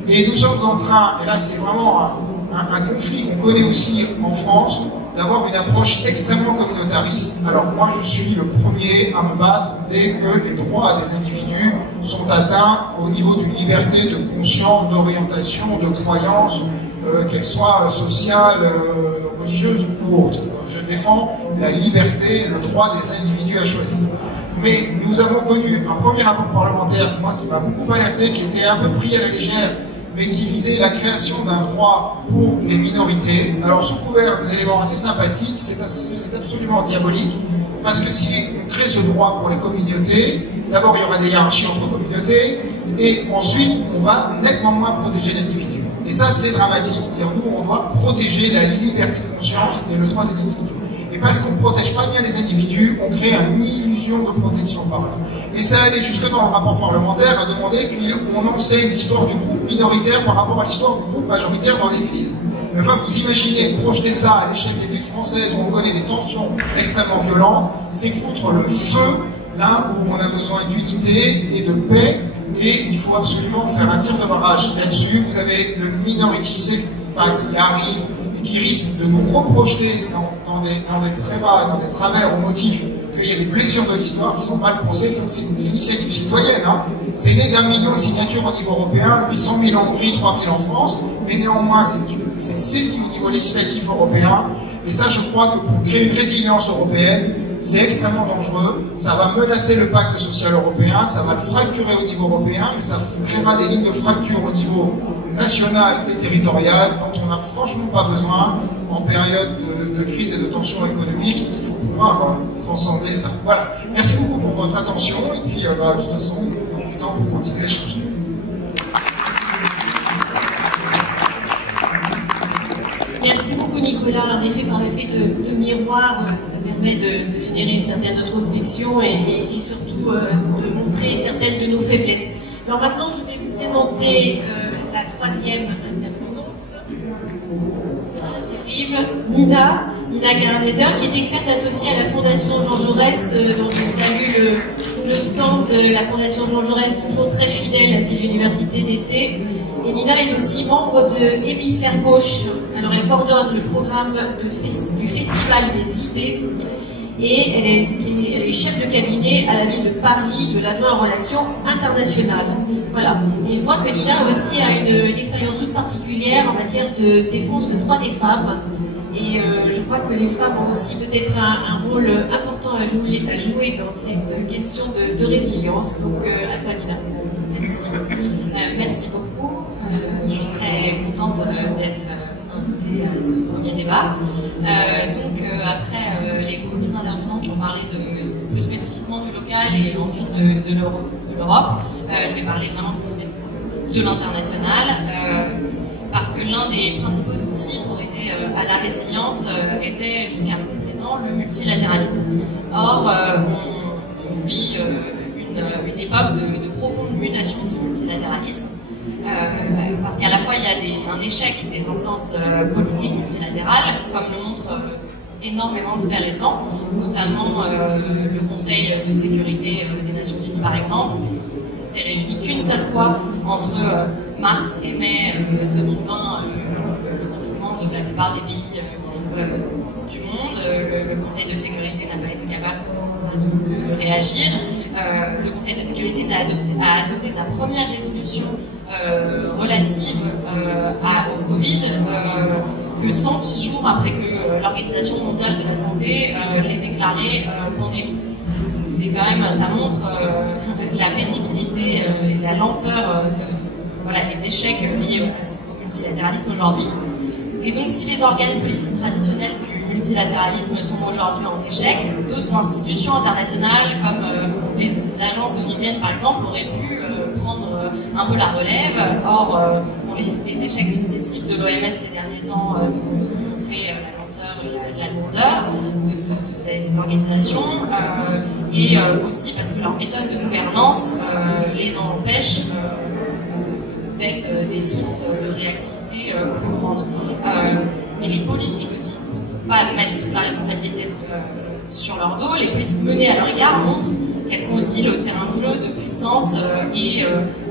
Et nous sommes en train, et là c'est vraiment un conflit qu'on connaît aussi en France, d'avoir une approche extrêmement communautariste. Alors moi je suis le premier à me battre dès que les droits des individus sont atteints au niveau d'une liberté de conscience, d'orientation, de croyance, qu'elle soit sociale, religieuse ou autre. je défends la liberté, le droit des individus à choisir. Mais nous avons connu un premier rapport parlementaire, moi, qui m'a beaucoup alerté, qui était un peu pris à la légère, mais qui visait la création d'un droit pour les minorités. Alors, sous couvert d'éléments assez sympathiques, c'est absolument diabolique, parce que si on crée ce droit pour les communautés, d'abord, il y aura des hiérarchies entre communautés, et ensuite, on va nettement moins protéger l'individu. Et ça, c'est dramatique. C'est-à-dire, nous, on doit protéger la liberté de conscience et le droit des individus. Et parce qu'on ne protège pas bien les individus, on crée une illusion de protection par là. Et ça allait jusque dans le rapport parlementaire à demander qu'on enseigne l'histoire du groupe minoritaire par rapport à l'histoire du groupe majoritaire dans les villes. Mais enfin, vous imaginez projeter ça à l'échelle des villes françaises où on connaît des tensions extrêmement violentes, c'est foutre le feu là où on a besoin d'unité et de paix. Et il faut absolument faire un tir de barrage là-dessus. Vous avez le Minority Safety Pact qui arrive et qui risque de nous reprojeter dans des travers au motif qu'il y a des blessures de l'histoire qui sont mal posées. Enfin, c'est une initiative citoyenne. Hein. C'est né d'1 million de signatures au niveau européen, 800 000 en Hongrie, 3 000 en France. Mais néanmoins, c'est saisi au niveau législatif européen. Et ça, je crois que pour créer une résilience européenne, c'est extrêmement dangereux, ça va menacer le pacte social européen, ça va le fracturer au niveau européen, mais ça créera des lignes de fracture au niveau national et territorial dont on n'a franchement pas besoin en période de crise et de tension économique. Il faut pouvoir transcender ça. Voilà. Merci beaucoup pour votre attention et puis de toute façon, on a du temps pour continuer à échanger. Merci beaucoup Nicolas. En effet, par effet de miroir, ça permet de générer une certaine introspection et surtout de montrer certaines de nos faiblesses. Alors maintenant, je vais vous présenter la troisième intervenante. Nina Garneder, qui est experte associée à la Fondation Jean Jaurès, dont je salue le stand de la Fondation Jean Jaurès, toujours très fidèle à ses universités d'été. Et Nina est aussi membre de Hémisphère Gauche. Alors elle coordonne le programme du Festival des idées et elle est chef de cabinet à la ville de Paris de l'adjoint en relations internationales. Voilà. Et je crois que Nina aussi a une expérience toute particulière en matière de défense des droits des femmes. Et je crois que les femmes ont aussi peut-être un rôle important à jouer dans cette question de résilience. Donc à toi Nina. Merci. Merci beaucoup. Je suis très contente d'être invitée à ce premier débat. Après les premiers intervenants qui ont parlé plus spécifiquement du local et ensuite de l'Europe, je vais parler vraiment plus spécifiquement de l'international, parce que l'un des principaux outils pour aider à la résilience était jusqu'à présent le multilatéralisme. Or, on vit une époque de profonde mutation du multilatéralisme, parce qu'à la fois il y a un échec des instances politiques multilatérales, comme le montre énormément de faits récents, notamment le Conseil de sécurité des Nations Unies par exemple, qui s'est réuni qu'une seule fois entre mars et mai 2020, le confinement de la plupart des pays du monde. Le Conseil de sécurité n'a pas été capable de réagir. Le Conseil de sécurité a adopté sa première résolution relative au Covid que 112 jours après que l'Organisation mondiale de la santé l'ait déclarée pandémique. C'est quand même, ça montre la pénibilité et la lenteur les échecs liés au multilatéralisme aujourd'hui. Et donc, si les organes politiques traditionnels du multilatéralisme sont aujourd'hui en échec, d'autres institutions internationales, comme les agences onusiennes par exemple, auraient pu prendre un peu la relève. Or, les échecs successifs de l'OMS ces derniers temps nous ont aussi montré la lenteur et la lourdeur de ces organisations, et aussi parce que leur méthode de gouvernance les empêche d'être des sources de réactivité plus grandes. Mais les politiques aussi ne peuvent pas mettre toute la responsabilité sur leur dos. Les politiques menées à leur égard montrent qu'elles sont aussi le terrain de jeu de puissance, et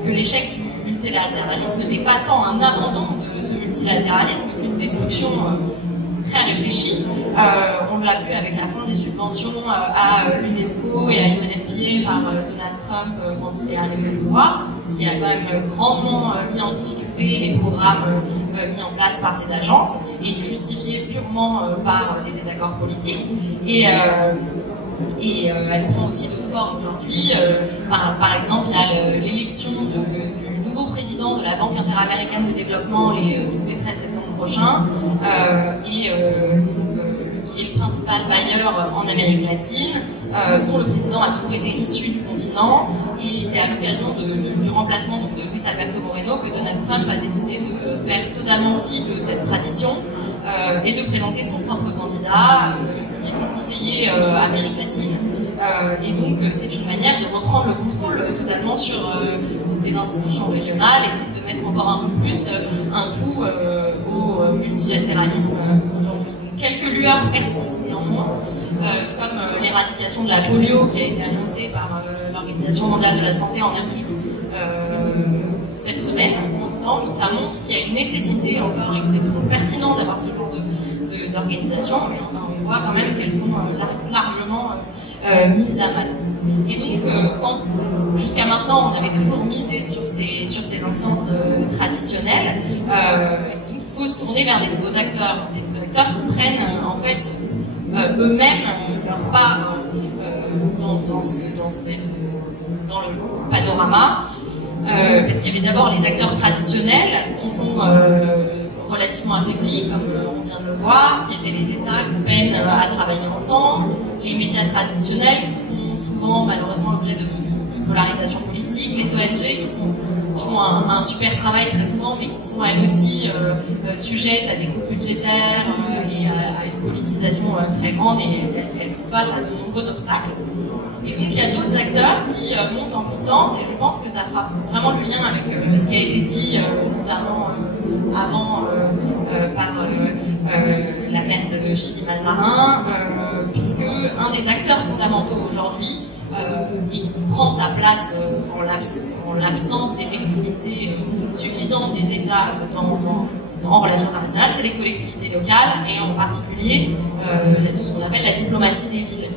que l'échec du multilatéralisme n'est pas tant un abandon de ce multilatéralisme qu'une destruction très réfléchie. On l'a vu avec la fin des subventions à l'UNESCO et à UNFPA par Donald Trump quand il est arrivé au pouvoir, ce qui a quand même grandement mis en difficulté les programmes mis en place par ces agences et justifiés purement par des désaccords politiques. Et elle prend aussi d'autres formes aujourd'hui. Par exemple, il y a l'élection du nouveau président de la Banque interaméricaine de développement les 12 et 13 septembre prochains, qui est le principal bailleur en Amérique latine, dont le président a toujours été issu du continent. Et c'est à l'occasion du remplacement de Luis Alberto Moreno que Donald Trump a décidé de faire totalement fi de cette tradition et de présenter son propre candidat, qui est son conseiller Amérique latine. Et donc c'est une manière de reprendre le contrôle totalement sur des institutions régionales et de mettre encore un peu plus un coup au multilatéralisme aujourd'hui. Quelques lueurs persistent néanmoins, comme l'éradication de la polio qui a été annoncée par l'Organisation mondiale de la santé en Afrique cette semaine, il me semble. Donc ça montre qu'il y a une nécessité encore et que c'est toujours pertinent d'avoir ce genre d'organisation, mais enfin, on voit quand même qu'elles sont largement mises à mal. Et donc, jusqu'à maintenant, on avait toujours misé sur ces instances traditionnelles, donc il faut se tourner vers des nouveaux acteurs qui prennent en fait eux-mêmes leur part dans le panorama, parce qu'il y avait d'abord les acteurs traditionnels qui sont relativement affaiblis, comme on vient de le voir, qui étaient les États qui peinent à travailler ensemble, les médias traditionnels qui font souvent malheureusement l'objet de polarisation politique, les ONG qui font un super travail très souvent, mais qui sont elles aussi sujettes à des coupes budgétaires et à une politisation très grande, et elles font face à de nombreux obstacles. Et donc il y a d'autres acteurs qui montent en puissance, et je pense que ça fera vraiment le lien avec ce qui a été dit notamment avant par la mère de Chili Mazarin, puisque un des acteurs fondamentaux aujourd'hui et qui prend sa place en l'absence d'effectivité suffisante des États en relations internationales, c'est les collectivités locales, et en particulier tout ce qu'on appelle la diplomatie des villes.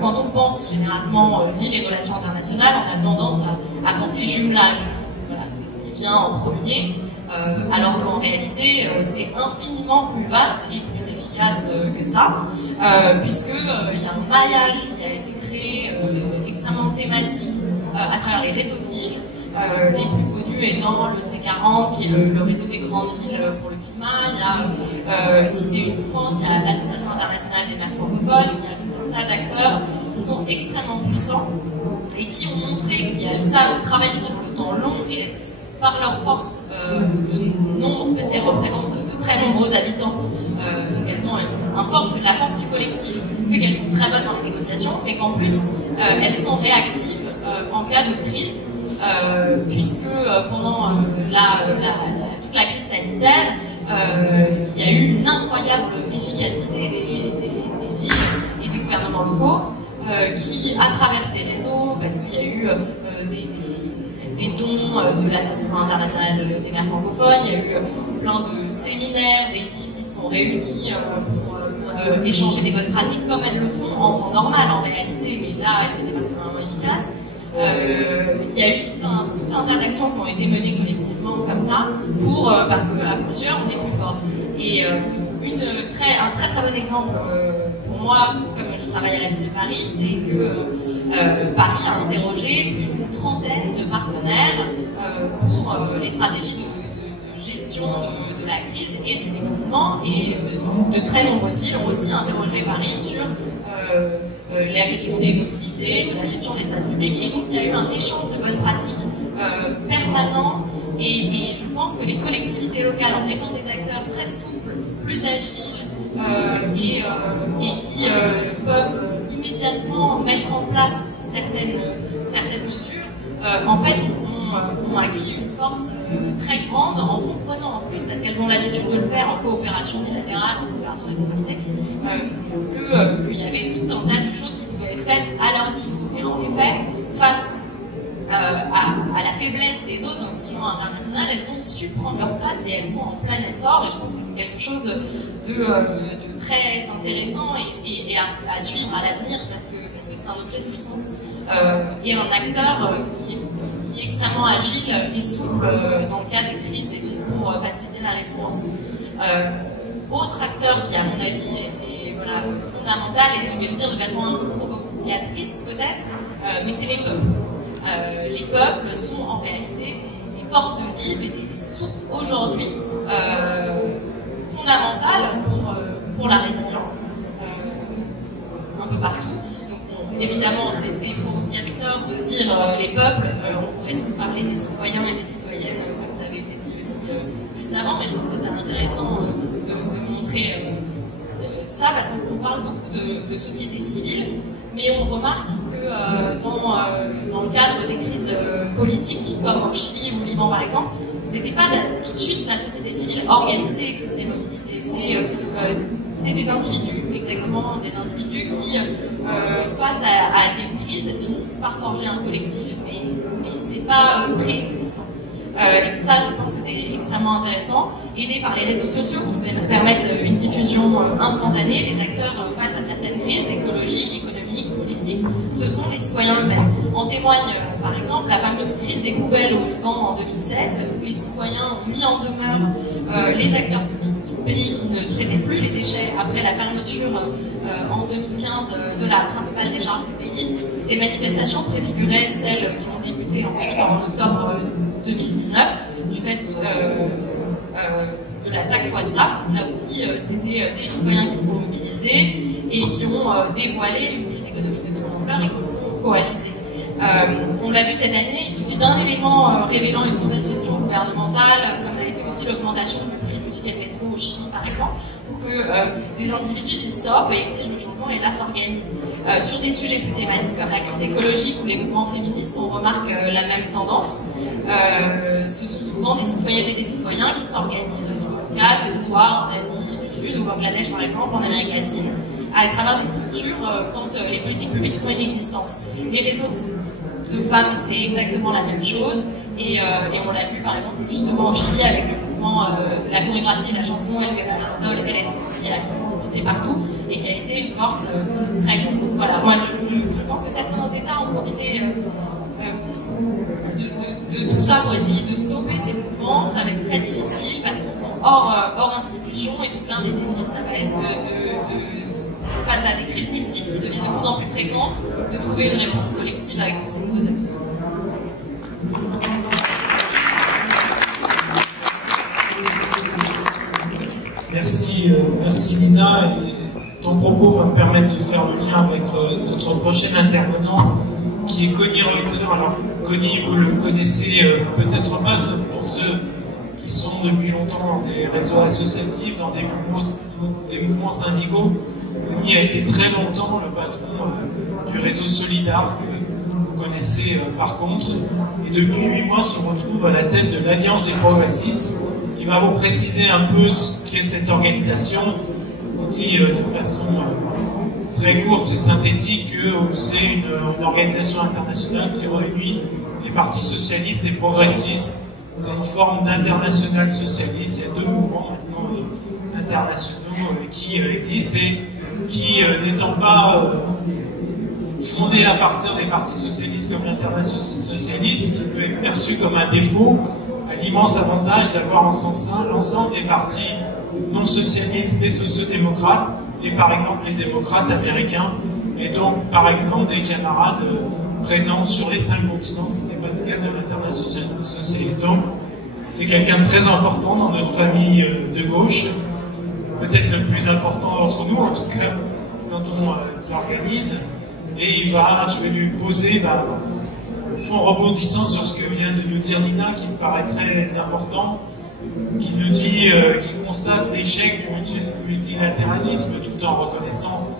Quand on pense généralement ville et relations internationales, on a tendance à penser jumelage. Voilà, c'est ce qui vient en premier, alors qu'en réalité, c'est infiniment plus vaste et plus efficace que ça, puisqu'il y a un maillage qui a été créé extrêmement thématique à travers les réseaux de villes, les plus connus étant le C40, qui est le réseau des grandes villes pour le climat. Il y a Cité Une France, il y a l'Association internationale des maires francophones, il y a tout un tas d'acteurs qui sont extrêmement puissants et qui ont montré qu'elles savent travailler sur le temps long, et par leur force de nombre, parce qu'elles représentent de très nombreux habitants, donc elles ont la force du collectif fait qu'elles sont très bonnes dans les négociations, mais qu'en plus elles sont réactives en cas de crise, puisque pendant toute la crise sanitaire, il y a eu une incroyable efficacité des villes et des gouvernements locaux qui, à travers ces réseaux, parce qu'il y a eu des dons de l'Association internationale des maires francophones, il y a eu plein de séminaires, des villes qui se sont réunies pour échanger des bonnes pratiques comme elles le font en temps normal en réalité, mais là elles étaient particulièrement efficaces. Il y a eu tout un tas d'actions qui ont été menées collectivement comme ça, parce qu'à plusieurs on est plus fort. Et un très très bon exemple pour moi, comme je travaille à la ville de Paris, c'est que Paris a interrogé plus d'une trentaine de partenaires pour les stratégies de gestion de la crise et du déconfinement, et de très nombreuses villes ont aussi interrogé Paris sur la question des mobilités, de la gestion de l'espace public, et donc il y a eu un échange de bonnes pratiques permanent, et je pense que les collectivités locales, en étant des acteurs très souples, plus agiles, et qui peuvent immédiatement mettre en place certaines mesures, en fait ont acquis une force très grande, en comprenant en plus, parce qu'elles ont l'habitude de le faire en coopération bilatérale, en coopération décentralisée, qu'il y avait tout un tas de choses qui pouvaient être faites à leur niveau. Et en effet, face à la faiblesse des autres institutions internationales, elles ont su prendre leur place et elles sont en plein essor, et je pense que quelque chose de très intéressant et à suivre à l'avenir parce que c'est un objet de puissance et un acteur qui est extrêmement agile et souple dans le cas des crises et donc pour faciliter la réponse. Autre acteur qui, à mon avis, est voilà, fondamental, et je vais le dire de façon un peu provocatrice peut-être, mais c'est les peuples. Les peuples sont en réalité des forces vives et des sources aujourd'hui fondamentales pour la résilience, un peu partout. Donc, bon, évidemment, c'est provocateur de dire les peuples, on pourrait tout parler des citoyens et des citoyennes, comme ça avait été dit aussi juste avant, mais je pense que c'est intéressant de montrer ça, parce qu'on parle beaucoup de société civile, mais on remarque que dans le cadre des crises politiques, comme au Chili ou au Liban par exemple, c'était pas tout de suite la société civile organisée qui s'est mobilisée, c'est des individus, exactement, des individus qui, face à des crises, finissent par forger un collectif, mais c'est pas préexistant. Et ça, je pense que c'est extrêmement intéressant. Aidés par les réseaux sociaux qui permettent une diffusion instantanée, les acteurs face à certaines crises écologiques, économiques, politiques, ce sont les citoyens eux-mêmes. En témoigne, par exemple, la fameuse crise des poubelles au Liban en 2016, où les citoyens ont mis en demeure les acteurs publics du pays qui ne traitaient plus les déchets après la fermeture en 2015 de la principale décharge du pays. Ces manifestations préfiguraient celles qui ont débuté ensuite en octobre 2019, du fait de la taxe WhatsApp. Là aussi, c'était des citoyens qui se sont mobilisés et qui ont dévoilé une crise économique de grande ampleur et qui se sont coalisés. On l'a vu cette année, il suffit d'un élément révélant une mauvaise gestion gouvernementale, comme a été aussi l'augmentation du prix du ticket de métro au Chili par exemple, pour que des individus disent stop et exigent le changement et là s'organisent. Sur des sujets plus thématiques comme la crise écologique ou les mouvements féministes, on remarque la même tendance. Ce sont souvent des citoyennes et des citoyens qui s'organisent au niveau local, que ce soit en Asie du Sud ou au Bangladesh par exemple, en Amérique latine, à travers des structures quand les politiques publiques sont inexistantes. Les réseaux de femmes, c'est exactement la même chose, et on l'a vu par exemple justement au Chili avec le mouvement, la chorégraphie de la chanson El Gobernador LSP qui a été partout et qui a été une force très grande. Donc voilà, moi je pense que certains États ont profité de tout ça pour essayer de stopper ces mouvements. Ça va être très difficile parce qu'ils sont hors institution, et donc l'un des défis ça va être face à des crises multiples qui deviennent de plus en plus fréquentes, de trouver une réponse collective avec tous ces nouveaux acteurs. Merci Nina. Et ton propos va me permettre de faire le lien avec notre prochain intervenant, qui est Connie Reuter. Alors, Connie, vous le connaissez peut-être pas, sauf pour ceux qui sont depuis longtemps dans des réseaux associatifs, dans des mouvements syndicaux. Connie a été très longtemps le patron du réseau Solidar, que vous connaissez par contre, et depuis 8 mois se retrouve à la tête de l'Alliance des progressistes. Il va vous préciser un peu ce qu'est cette organisation. On dit de façon très courte et synthétique que c'est une organisation internationale qui réunit les partis socialistes et progressistes. C'est une forme d'international socialiste. Il y a 2 mouvements maintenant internationaux qui existent et qui, n'étant pas fondés à partir des partis socialistes comme l'international socialiste, qui peut être perçu comme un défaut, a l'immense avantage d'avoir en son sein l'ensemble des partis non socialistes et sociodémocrates, et par exemple les démocrates américains, et donc par exemple des camarades présents sur les 5 continents, ce qui n'est pas le cas de l'international socialiste. Donc c'est quelqu'un de très important dans notre famille de gauche, peut-être le plus important d'entre nous, en tout cas quand on s'organise, et je vais lui poser, au fond, rebondissant sur ce que vient de nous dire Nina, qui me paraît très important, qui nous dit, qui constate l'échec du multilatéralisme tout en reconnaissant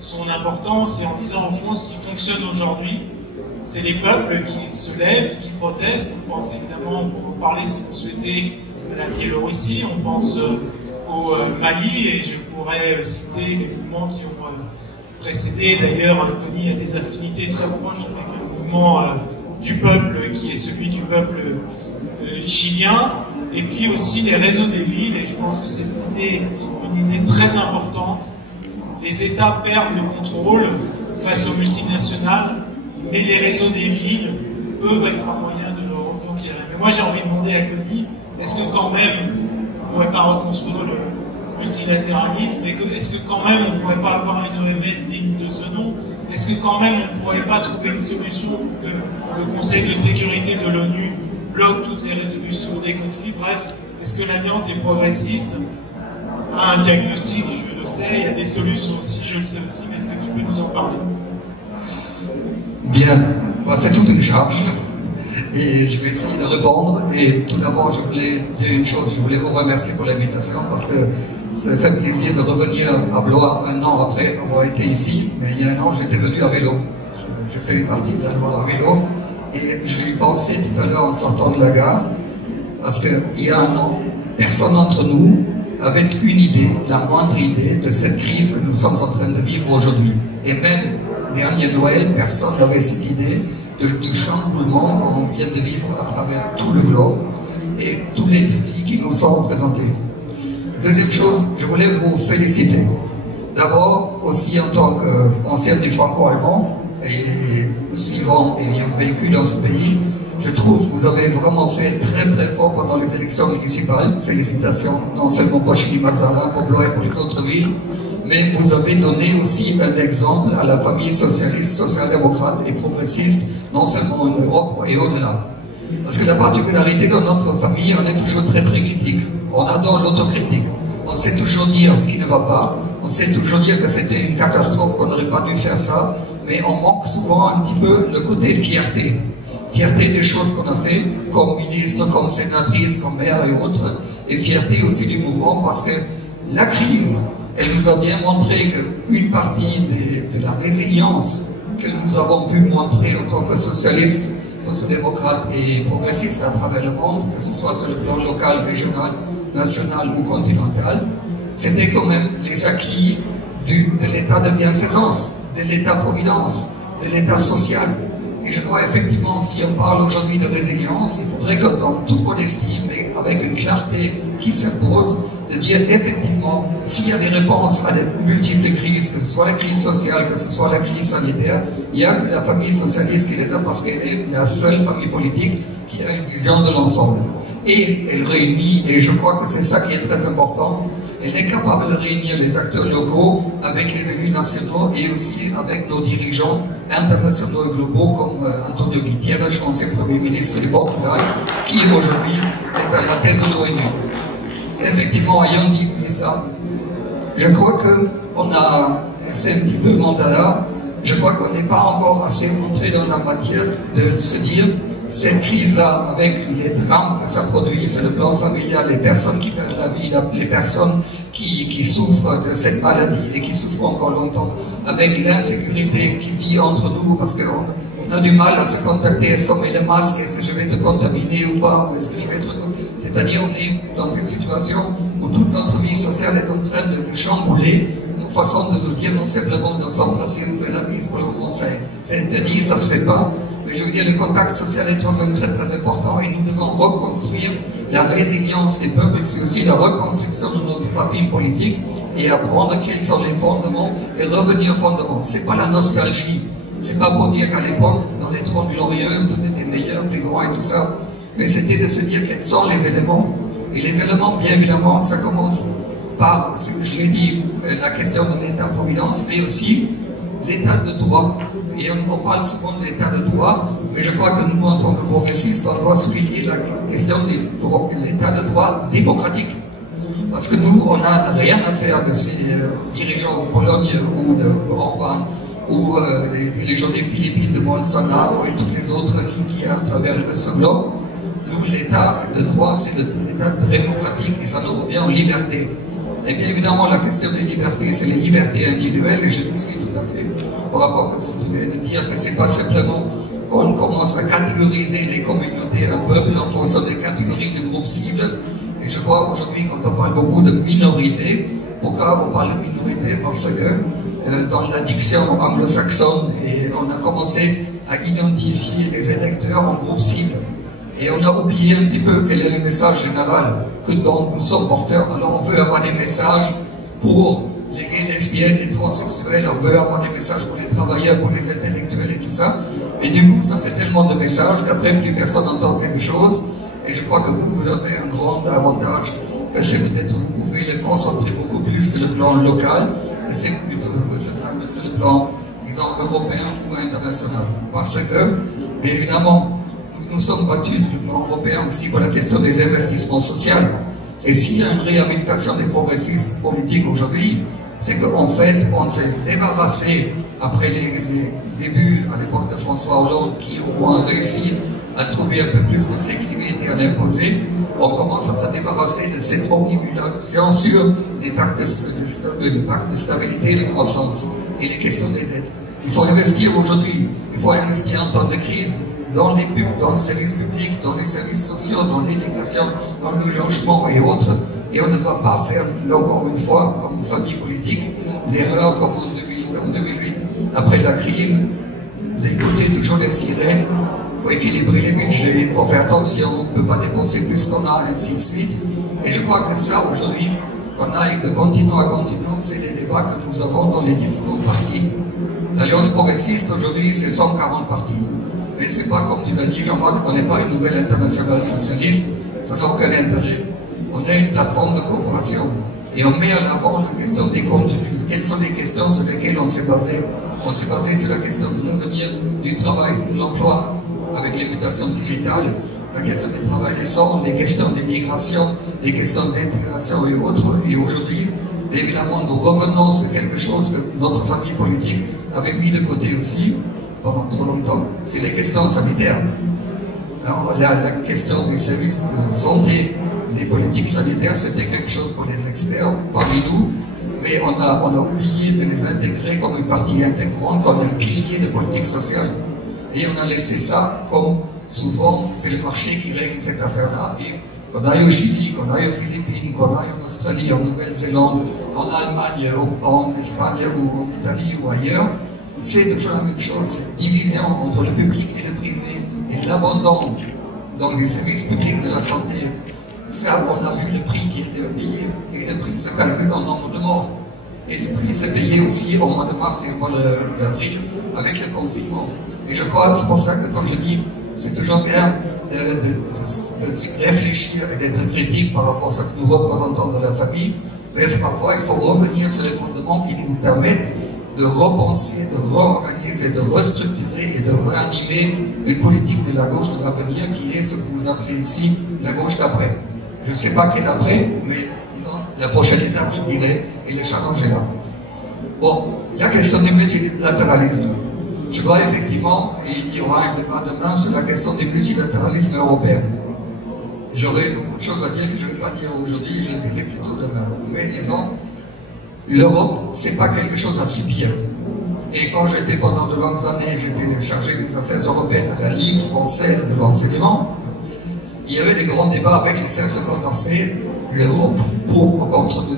son importance et en disant au fond ce qui fonctionne aujourd'hui, c'est les peuples qui se lèvent, qui protestent. On pense évidemment, pour parler si vous souhaitez, de la Biélorussie, on pense au Mali, et je pourrais citer les mouvements qui ont précédé. D'ailleurs, Connie a des affinités très proches avec le mouvement du peuple qui est celui du peuple chilien, et puis aussi les réseaux des villes, et je pense que c'est une idée très importante. Les États perdent le contrôle face aux multinationales, mais les réseaux des villes peuvent être un moyen de le reconquérir. Mais moi j'ai envie de demander à Connie, est-ce que quand même on ne pourrait pas reconstruire le multilatéralisme, et est-ce que quand même on ne pourrait pas avoir une OMS digne de ce nom? Est-ce que quand même on ne pourrait pas trouver une solution pour que le Conseil de sécurité de l'ONU bloque toutes les résolutions des conflits? Bref, est-ce que l'Alliance des progressistes a un diagnostic? Je le sais, il y a des solutions aussi, je le sais aussi, mais est-ce que tu peux nous en parler? Bien, c'est toute une charge et je vais essayer de répondre. Et tout d'abord, je voulais dire une chose, je voulais vous remercier pour l'invitation parce que ça fait plaisir de revenir à Blois un an après avoir été ici. Mais il y a un an, j'étais venu à vélo. J'ai fait une partie de la loi à vélo et je l'ai pensé tout à l'heure en sortant de la gare parce qu'il y a un an, personne d'entre nous avait une idée, la moindre idée de cette crise que nous sommes en train de vivre aujourd'hui. Et même dernier Noël, personne n'avait cette idée du chamboulement qu'on vient de vivre à travers tout le globe et tous les défis qui nous sont présentés. Deuxième chose, je voulais vous féliciter. D'abord, aussi en tant qu'ancien du franco-allemand et suivant et ayant vécu dans ce pays, je trouve que vous avez vraiment fait très très fort pendant les élections municipales. Félicitations, non seulement pour Chili-Mazarin, pour Blois et pour les autres villes, mais vous avez donné aussi un exemple à la famille socialiste, social-démocrate et progressiste, non seulement en Europe et au-delà. Parce que la particularité de notre famille, on est toujours très très critique. On adore l'autocritique. On sait toujours dire ce qui ne va pas. On sait toujours dire que c'était une catastrophe, qu'on n'aurait pas dû faire ça. Mais on manque souvent un petit peu le côté fierté. Fierté des choses qu'on a fait, comme ministre, comme sénatrice, comme maire et autres. Et fierté aussi du mouvement, parce que la crise, elle nous a bien montré qu'une partie de la résilience que nous avons pu montrer en tant que socialistes, sociodémocrates et progressistes à travers le monde, que ce soit sur le plan local, régional, national ou continental, c'était quand même les acquis de l'état de bienfaisance, de l'état-providence, de l'état social. Et je crois effectivement, si on parle aujourd'hui de résilience, il faudrait que dans toute modestie, mais avec une clarté qui s'impose, de dire effectivement, s'il y a des réponses à de multiples crises, que ce soit la crise sociale, que ce soit la crise sanitaire, il y a que la famille socialiste qui est là parce qu'elle est la seule famille politique qui a une vision de l'ensemble. Et elle réunit, et je crois que c'est ça qui est très important, elle est capable de réunir les acteurs locaux avec les élus nationaux et aussi avec nos dirigeants internationaux et globaux comme Antonio Guterres, ancien Premier ministre du Portugal, qui aujourd'hui est à la tête de l'ONU. Effectivement, ayant dit ça, je crois qu'on a, c'est un petit peu Mandela, je crois qu'on n'est pas encore assez montré dans la matière de se dire cette crise-là, avec les drames que ça produit sur le plan familial, les personnes qui perdent la vie, les personnes qui souffrent de cette maladie et qui souffrent encore longtemps, avec l'insécurité qui vit entre nous, parce qu'on a du mal à se contacter, est-ce qu'on met le masque, est-ce que je vais te contaminer ou pas, est-ce que je vais te... C'est-à-dire on est dans une situation où toute notre vie sociale est en train de chambouler, une façon de nous dire non simplement de s'embrasser, on fait la bise pour le moment, c'est interdit, ça se fait pas. Mais je veux dire, le contact social est quand même très très important et nous devons reconstruire la résilience des peuples, c'est aussi la reconstruction de notre famille politique et apprendre quels sont les fondements et revenir aux fondements. C'est pas la nostalgie, c'est pas pour dire qu'à l'époque, dans les 30 glorieuses, tout était meilleur, plus grand et tout ça, mais c'était de se dire quels sont les éléments. Et les éléments, bien évidemment, ça commence par, ce que je l'ai dit, la question de l'état-providence, mais aussi l'état de droit. Et on parle souvent de l'état de droit, mais je crois que nous, en tant que progressistes, on doit souligner la question de l'état de droit démocratique. Parce que nous, on n'a rien à faire de ces dirigeants de Pologne ou de Orban, ou les dirigeants des Philippines, de Bolsonaro et tous les autres qui à travers ce globe. Nous, l'état de droit, c'est l'état démocratique et ça nous revient en liberté. Et bien évidemment, la question des libertés, c'est les libertés individuelles, et je dis tout à fait par rapport à ce que vous venez de dire, que c'est pas simplement qu'on commence à catégoriser les communautés, un peuple en fonction des catégories de groupes cibles. Et je crois aujourd'hui, quand on parle beaucoup de minorités, pourquoi on parle de minorité? Parce que dans la diction anglo-saxonne, et on a commencé à identifier les électeurs en groupe cible. Et on a oublié un petit peu quel est le message général que dont nous sommes porteurs. Alors on veut avoir des messages pour les gays, lesbiennes, les transsexuels, on veut avoir des messages pour les travailleurs, pour les intellectuels et tout ça. Et du coup, ça fait tellement de messages qu'après, plus personne n'entend quelque chose. Et je crois que vous avez un grand avantage, c'est peut-être que vous pouvez le concentrer beaucoup plus sur le plan local, et c'est plutôt sur le plan, disons, européen ou international. Parce que, mais évidemment, nous sommes battus sur le plan européen aussi pour la question des investissements sociaux. Et s'il y a une réhabilitation des progressistes politiques aujourd'hui, c'est qu'en fait, on s'est débarrassé, après les débuts à l'époque de François Hollande, qui ont réussi à trouver un peu plus de flexibilité à l'imposer, on commence à se débarrasser de cette omnibulation sur les pactes de stabilité et de croissance et les questions des dettes. Il faut investir aujourd'hui, il faut investir en temps de crise dans les services publics, dans les services sociaux, dans l'éducation, dans le logement et autres. Et on ne va pas faire, encore une fois, comme famille politique, l'erreur comme en 2008, après la crise, d'écouter toujours les sirènes. Il faut équilibrer les budgets, il faut faire attention, on ne peut pas dépenser plus qu'on a, ainsi de suite. Et je crois que ça, aujourd'hui, qu'on aille de continent à continent, c'est les débats que nous avons dans les différents partis. L'Alliance progressiste, aujourd'hui, c'est 140 partis. Mais c'est pas comme tu l'as dit, Jean-Marc, on n'est pas une nouvelle internationale socialiste, ça n'a aucun intérêt. On est une plateforme de coopération. Et on met en avant la question des contenus. Quelles sont les questions sur lesquelles on s'est basé? On s'est basé sur la question de l'avenir du travail, de l'emploi, avec les mutations digitales, la question du travail décent, les questions des migrations, les questions d'intégration et autres. Et aujourd'hui, évidemment, nous revenons sur quelque chose que notre famille politique avait mis de côté aussi pendant trop longtemps, c'est les questions sanitaires. Alors, la question des services de santé, des politiques sanitaires, c'était quelque chose pour les experts parmi nous, mais on a oublié de les intégrer comme une partie intégrante, comme un pilier de politique sociale. Et on a laissé ça comme, souvent, c'est le marché qui règle cette affaire-là. Et qu'on aille au Chili, qu'on aille aux Philippines, qu'on aille en Australie, en Nouvelle-Zélande, en Allemagne, en Espagne ou en Italie ou ailleurs, c'est toujours la même chose, cette division entre le public et le privé, et l'abandon dans les services publics de la santé. Ça, on a vu le prix qui était payé, et le prix se calcule en nombre de morts. Et le prix s'est payé aussi au mois de mars et au mois d'avril avec le confinement. Et je crois, c'est pour ça que, comme je dis, c'est toujours bien de réfléchir et d'être critique par rapport à ce que nous représentons de la famille. Mais parfois, il faut revenir sur les fondements qui nous permettent de repenser, de réorganiser, de restructurer et de réanimer une politique de la gauche de l'avenir qui est ce que vous appelez ici la gauche d'après. Je ne sais pas quelle après, mais disons la prochaine étape, je dirais, et le challenge est là. Bon, la question du multilatéralisme. Je vois effectivement, et il y aura un débat demain sur la question du multilatéralisme européen. J'aurais beaucoup de choses à dire que je ne vais pas dire aujourd'hui, je le dirai plutôt demain. Mais disons, l'Europe, c'est pas quelque chose à subir. Et quand j'étais pendant de longues années, j'étais chargé des affaires européennes à la Ligue française de l'enseignement, il y avait des grands débats avec les cercles condensés, l'Europe pour ou contre nous.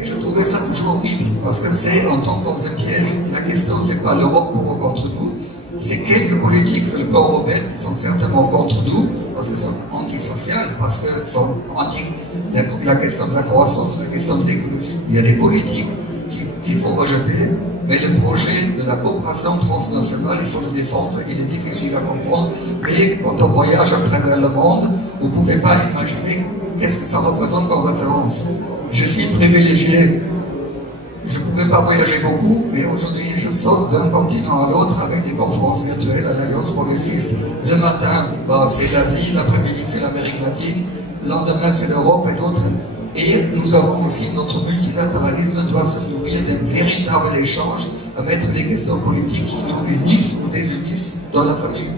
Et je trouvais ça toujours horrible, parce que c'est, on tombe dans un piège. La question, c'est pas l'Europe pour ou contre nous, c'est quelques politiques sur le plan européen qui sont certainement contre nous, parce qu'elles sont antisociales, parce qu'elles sont anti la question de la croissance, la question de l'écologie. Il y a des politiques qu'il faut rejeter, mais le projet de la coopération transnationale, il faut le défendre, il est difficile à comprendre, mais quand on voyage à travers le monde, vous ne pouvez pas imaginer qu'est-ce que ça représente comme référence. Je suis privilégié, je ne pouvais pas voyager beaucoup, mais aujourd'hui je saute d'un continent à l'autre avec des conférences virtuelles à l'Alliance progressiste. Le matin, c'est l'Asie, l'après-midi c'est l'Amérique latine, le lendemain c'est l'Europe et d'autres. Et nous avons aussi, notre multilatéralisme doit se nourrir d'un véritable échange à mettre les questions politiques qui nous unissent ou désunissent dans la famille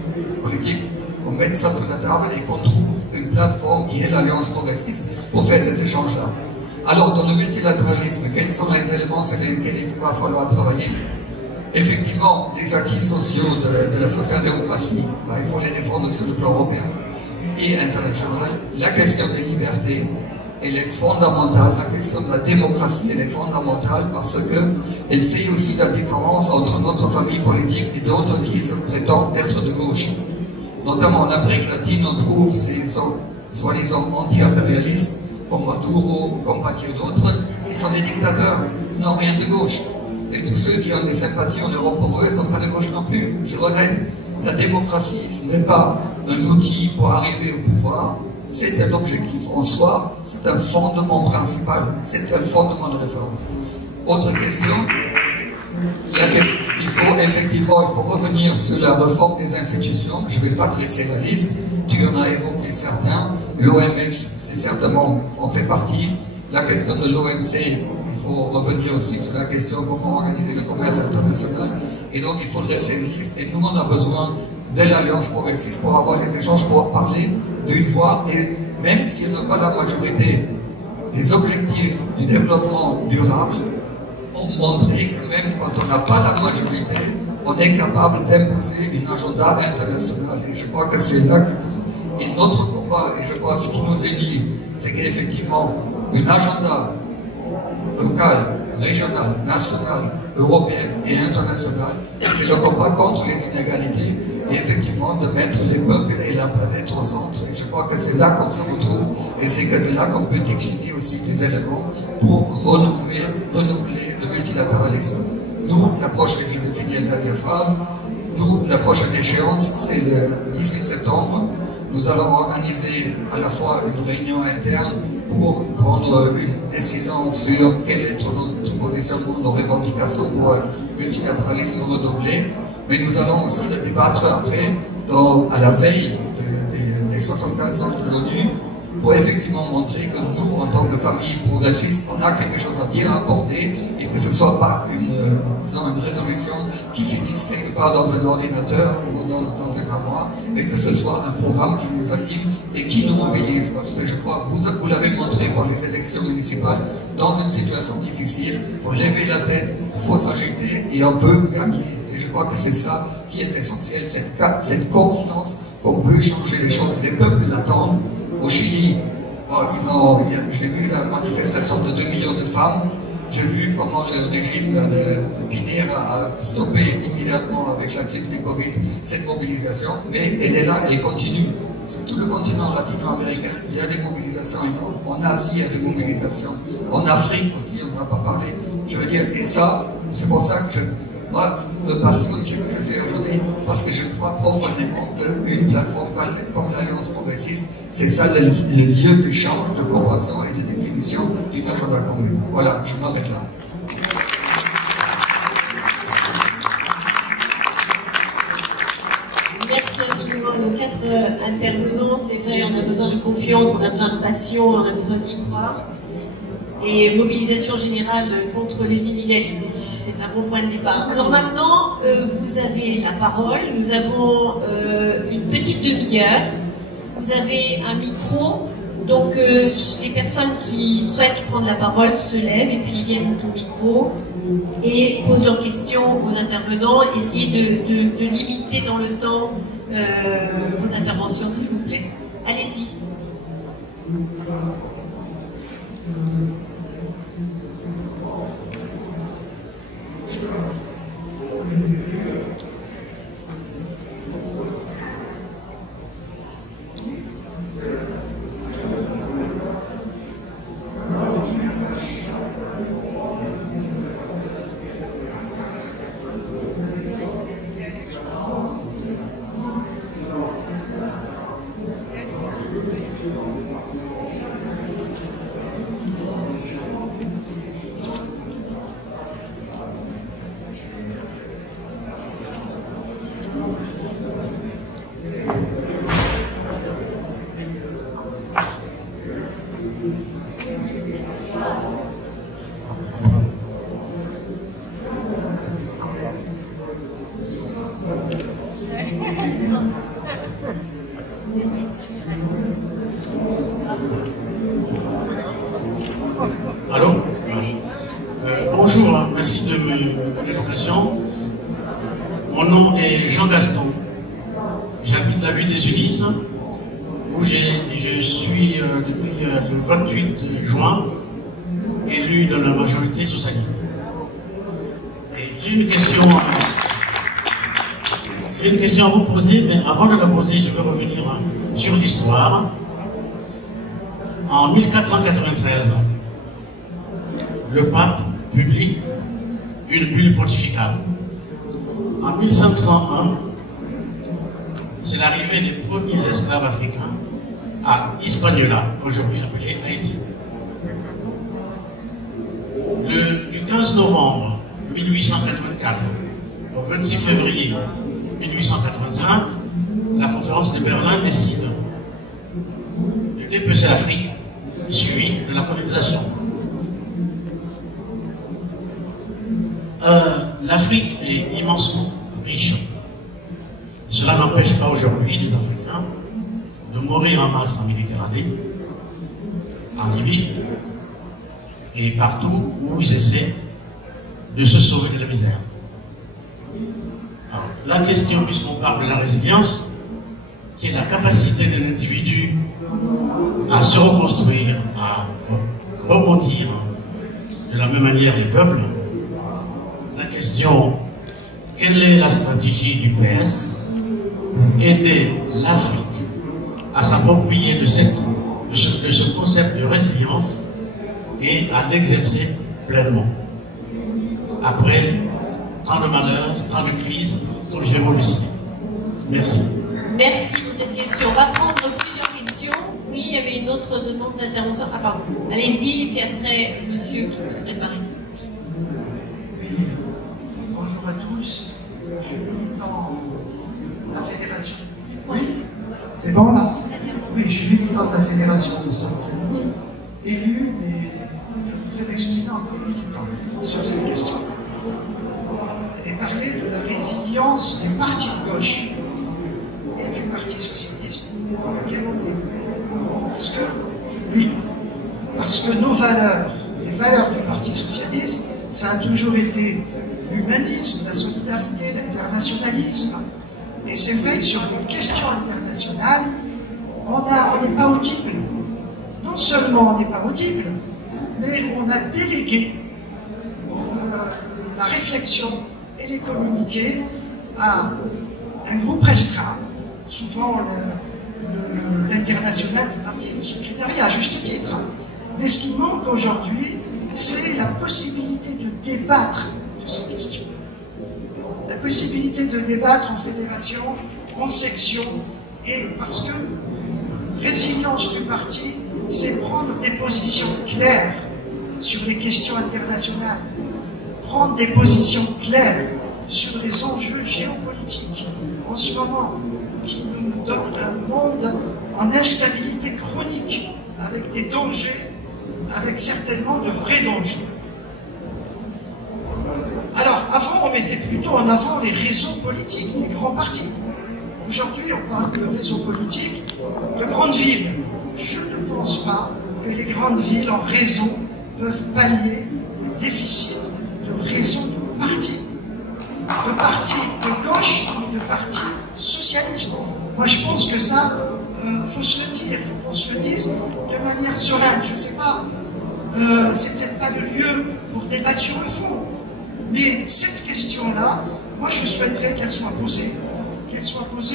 politique. On met ça sur la table et qu'on trouve une plateforme qui est l'Alliance progressiste pour faire cet échange-là. Alors, dans le multilatéralisme, quels sont les éléments sur lesquels il va falloir travailler? Effectivement, les acquis sociaux de la social-démocratie, il faut les défendre sur le plan européen et international. La question des libertés, elle est fondamentale. La question de la démocratie, elle est fondamentale parce qu'elle fait aussi la différence entre notre famille politique et d'autres qui se prétendent être de gauche. Notamment en Amérique latine, on trouve ces soi-disant anti-impérialistes, comme Maduro, comme Paquio d'autres, ils sont des dictateurs, ils n'ont rien de gauche. Et tous ceux qui ont des sympathies en Europe pour eux ne sont pas de gauche non plus. Je regrette. La démocratie, ce n'est pas un outil pour arriver au pouvoir, c'est un objectif en soi, c'est un fondement principal, c'est un fondement de référence. Autre question, il faut revenir sur la réforme des institutions. Je ne vais pas dresser la liste, tu en as évoqué certains. L'OMS, c'est certainement, en fait partie. La question de l'OMC, il faut revenir aussi sur la question de comment organiser le commerce international. Et donc, il faut dresser une liste. Et nous, on a besoin de l'Alliance progressiste pour avoir des échanges, pour parler d'une voix. Et même si on n'a pas la majorité, les objectifs du développement durable ont montré que même quand on n'a pas la majorité, on est capable d'imposer une agenda internationale. Et je crois que c'est là qu'il faut... Et notre combat, et je crois ce qui nous est lié, c'est qu'effectivement, une agenda local, régional, national, européen et international, c'est le combat contre les inégalités et effectivement de mettre les peuples et la planète au centre. Et je crois que c'est là qu'on se retrouve et c'est que de là qu'on peut décliner aussi des éléments pour renouveler le multilatéralisme. Nous, l'approche, je vais finir la dernière phrase, nous, la prochaine échéance, c'est le 18 septembre. Nous allons organiser à la fois une réunion interne pour prendre une décision sur quelle est notre position pour nos revendications pour un multilatéralisme redoublé, mais nous allons aussi le débattre après, à la veille des 75 ans de l'ONU, pour effectivement montrer que nous, en tant que famille progressiste, on a quelque chose à dire, à apporter, et que ce ne soit pas une résolution qui finisse quelque part dans un ordinateur ou dans un armoire, mais que ce soit un programme qui nous anime et qui nous mobilise. Parce que je crois, vous l'avez montré par les élections municipales, dans une situation difficile, il faut lever la tête, il faut s'agiter et on peut gagner. Et je crois que c'est ça qui est essentiel, cette confiance qu'on peut changer les choses. Les peuples l'attendent. Au Chili, j'ai vu la manifestation de 2 millions de femmes, j'ai vu comment le régime de Pinera a stoppé immédiatement avec la crise du Covid cette mobilisation, mais elle est là, elle continue. Sur tout le continent latino-américain, il y a des mobilisations énormes. En Asie, il y a des mobilisations. En Afrique aussi, on ne va pas parler. Je veux dire, et ça, c'est pour ça que moi, me passionne ce que je fais aujourd'hui, parce que je crois profondément qu'une plateforme comme l'Alliance progressiste, c'est ça le lieu d'échange, de compréhension et de définition d'une agenda commune. Voilà, je m'arrête là. Merci infiniment à nos 4 intervenants. C'est vrai, on a besoin de confiance, on a besoin de passion, on a besoin d'y croire. Et mobilisation générale contre les inégalités. C'est un bon point de départ. Alors maintenant, vous avez la parole. Nous avons une petite demi-heure. Vous avez un micro. Donc, les personnes qui souhaitent prendre la parole se lèvent et puis viennent au micro et posent leurs questions aux intervenants. Essayez de limiter dans le temps vos interventions, s'il vous plaît. Allez-y. Allô? Bonjour, merci de me donner l'occasion. Mon nom est Jean Gaston. J'habite la ville des Ulysses, où je suis le 28 juin élu dans la majorité socialiste. Et j'ai une question à vous poser, mais avant de la poser, je vais revenir sur l'histoire. En 1493, le pape publie une bulle pontificale. En 1501, c'est l'arrivée des premiers esclaves africains à Hispaniola, aujourd'hui appelé Haïti. Du 15 novembre 1884 au 26 février 1885, la conférence de Berlin décide de dépecer l'Afrique, suivi de la colonisation. L'Afrique est immensement riche. Cela n'empêche pas aujourd'hui les Africains de mourir en masse en Méditerranée, en Libye, et partout où ils essaient de se sauver de la misère. Alors, la question, puisqu'on parle de la résilience, qui est la capacité d'un individu à se reconstruire, à rebondir de la même manière les peuples, la question, quelle est la stratégie du PS pour aider l'Afrique à s'approprier de ce concept de résilience et à l'exercer pleinement après tant de malheurs, tant de crises, comme je vais vous le citer. Merci. Merci pour cette question. On va prendre plusieurs questions. Oui, il y avait une autre demande d'intervention. Ah pardon, allez-y, puis après, monsieur qui peut se préparer. Oui, bonjour à tous. Je milite dans la fédération. Oui, c'est bon là? Oui, je suis militant de la fédération de Seine-Saint-Denis, élu, mais je voudrais m'exprimer en tant que militant sur cette question. Et parler de la résilience des partis de gauche et du Parti socialiste dans lequel on est. Parce que nos valeurs, les valeurs du Parti socialiste, ça a toujours été l'humanisme, la solidarité, l'internationalisme. Et c'est vrai que sur les questions internationales, on n'est pas audible. Non seulement on n'est pas audible, mais on a délégué la réflexion et les communiqués à un groupe restreint, souvent l'international du parti, le secrétariat, à juste titre. Mais ce qui manque aujourd'hui, c'est la possibilité de débattre de ces questions. La possibilité de débattre en fédération, en section, et parce que résilience du parti, c'est prendre des positions claires sur les questions internationales, prendre des positions claires sur les enjeux géopolitiques en ce moment, qui nous donne un monde en instabilité chronique, avec des dangers, avec certainement de vrais dangers. Alors, avant, on mettait plutôt en avant les réseaux politiques, les grands partis. Aujourd'hui, on parle de réseaux politiques de grandes villes. Je ne pense pas que les grandes villes en réseau peuvent pallier le déficit de réseau de partis de gauche ou de partis socialistes. Moi, je pense que ça, faut se le dire, qu'on se le dise de manière sereine. Je ne sais pas, c'est peut-être pas le lieu pour débattre sur le fond, mais cette question-là, moi, je souhaiterais qu'elle soit posée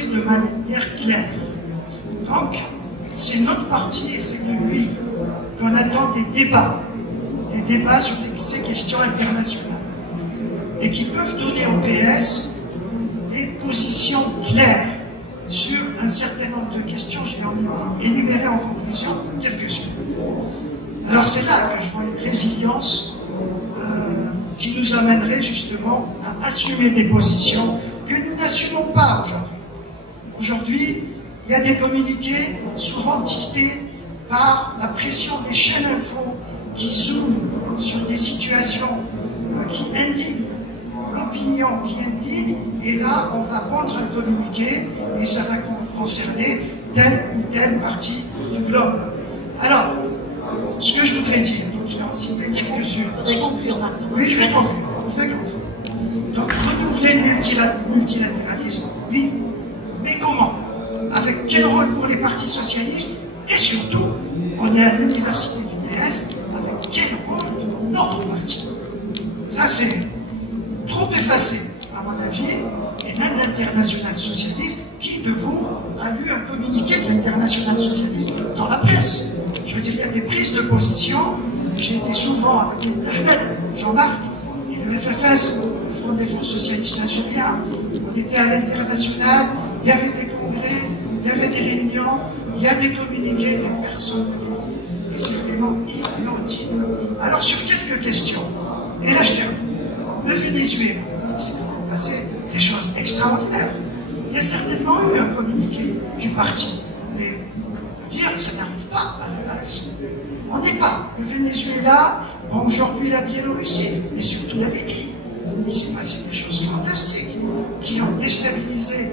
de manière claire. Donc, c'est notre parti et c'est de lui qu'on attend des débats sur ces questions internationales, et qui peuvent donner au PS des positions claires sur un certain nombre de questions. Je vais en énumérer en conclusion quelques-unes. Alors c'est là que je vois une résilience qui nous amènerait justement à assumer des positions que nous n'assumons pas aujourd'hui. Aujourd'hui, il y a des communiqués souvent dictés par la pression des chaînes info qui zooment sur des situations qui indignent, l'opinion qui indigne, et là on va prendre un communiqué et ça va concerner telle ou telle partie du globe. Alors, ce que je voudrais dire, je vais en citer quelques-unes. Il faudrait conclure maintenant. Oui, je vais conclure. Donc, renouveler le multilatéralisme, oui, mais comment? Avec quel rôle pour les partis socialistes? Et surtout, on est à l'université du PS, avec quel rôle de notre parti? Ça, c'est trop effacé, à mon avis, et même l'Internationale socialiste, qui de vous a lu un communiqué de l'Internationale socialiste dans la presse? Je veux dire, il y a des prises de position. J'ai été souvent avec Ahmed, Jean-Marc, et le FFS, le Front des Forces Socialistes Algériens. On était à l'international, il y avait des congrès, il y avait des réunions, il y a des communiqués, des personnes, et c'est vraiment inaudible. Alors, sur quelques questions, et là je termine. Le Venezuela, c'est passé des choses extraordinaires. Il y a certainement eu un communiqué du parti, mais on peut dire que ça n'arrive pas à la base. On n'est pas. Le Venezuela, bon, aujourd'hui la Biélorussie, mais surtout la Libye. Il s'est passé des choses fantastiques qui ont déstabilisé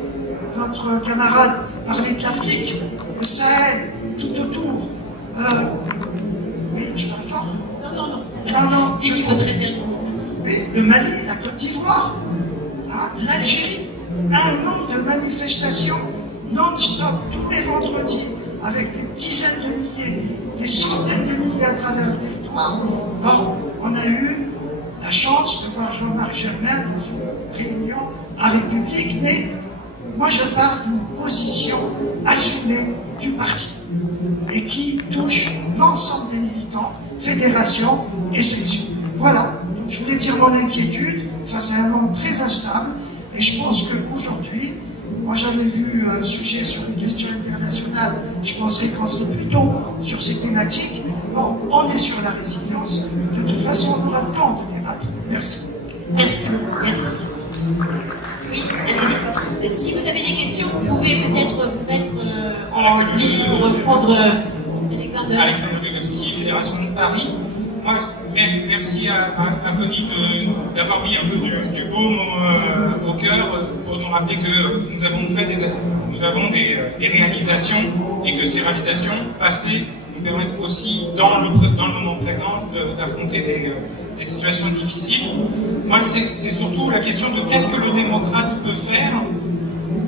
notre camarade parlait de l'Afrique, le Sahel, tout autour. Oui, je parle fort. Non, il faut traiter. Oui, le Mali, la Côte d'Ivoire, hein, l'Algérie, un nombre de manifestations non-stop tous les vendredis, avec des dizaines de milliers, des centaines de milliers à travers le territoire. Bon, on a eu la chance de voir Jean-Marc Germain dans une réunion à République, mais moi je parle d'une position assumée du parti et qui touche l'ensemble des militants, fédérations et sections. Voilà, donc je voulais dire mon inquiétude face à un monde très instable et je pense qu'aujourd'hui, moi j'avais vu un sujet sur une question internationale, je penserais qu'on serait plutôt sur ces thématiques. Bon, on est sur la résilience, de toute façon on aura le temps de débattre. Merci. Merci, merci. Oui, allez-y. Si vous avez des questions, vous pouvez peut-être vous mettre en ligne pour prendre Alexandre Wielowski, Fédération de Paris. Moi, merci à Connie d'avoir mis un peu du baume au cœur pour nous rappeler que nous avons des réalisations et que ces réalisations passées nous permettent aussi, dans le moment présent, d'affronter des situations difficiles. Moi, c'est surtout la question de qu'est-ce que le démocrate peut faire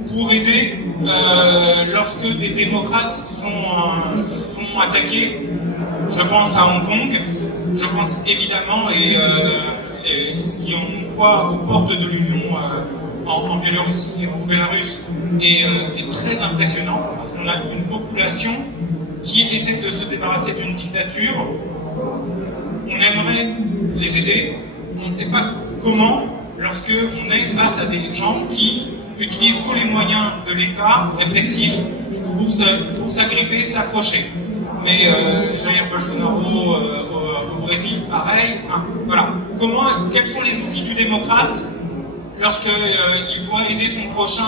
pour aider lorsque des démocrates sont attaqués. Je pense à Hong Kong, je pense évidemment, et ce qu'on voit aux portes de l'Union en Biélorussie et en Bélarus est très impressionnant, parce qu'on a une population qui essaie de se débarrasser d'une dictature. On aimerait les aider, on ne sait pas comment, lorsque on est face à des gens qui utilisent tous les moyens de l'État répressif pour s'agripper, s'accrocher. Mais Jair Bolsonaro au Brésil, pareil. Enfin, voilà. Quels sont les outils du démocrate lorsqu'il doit aider son prochain,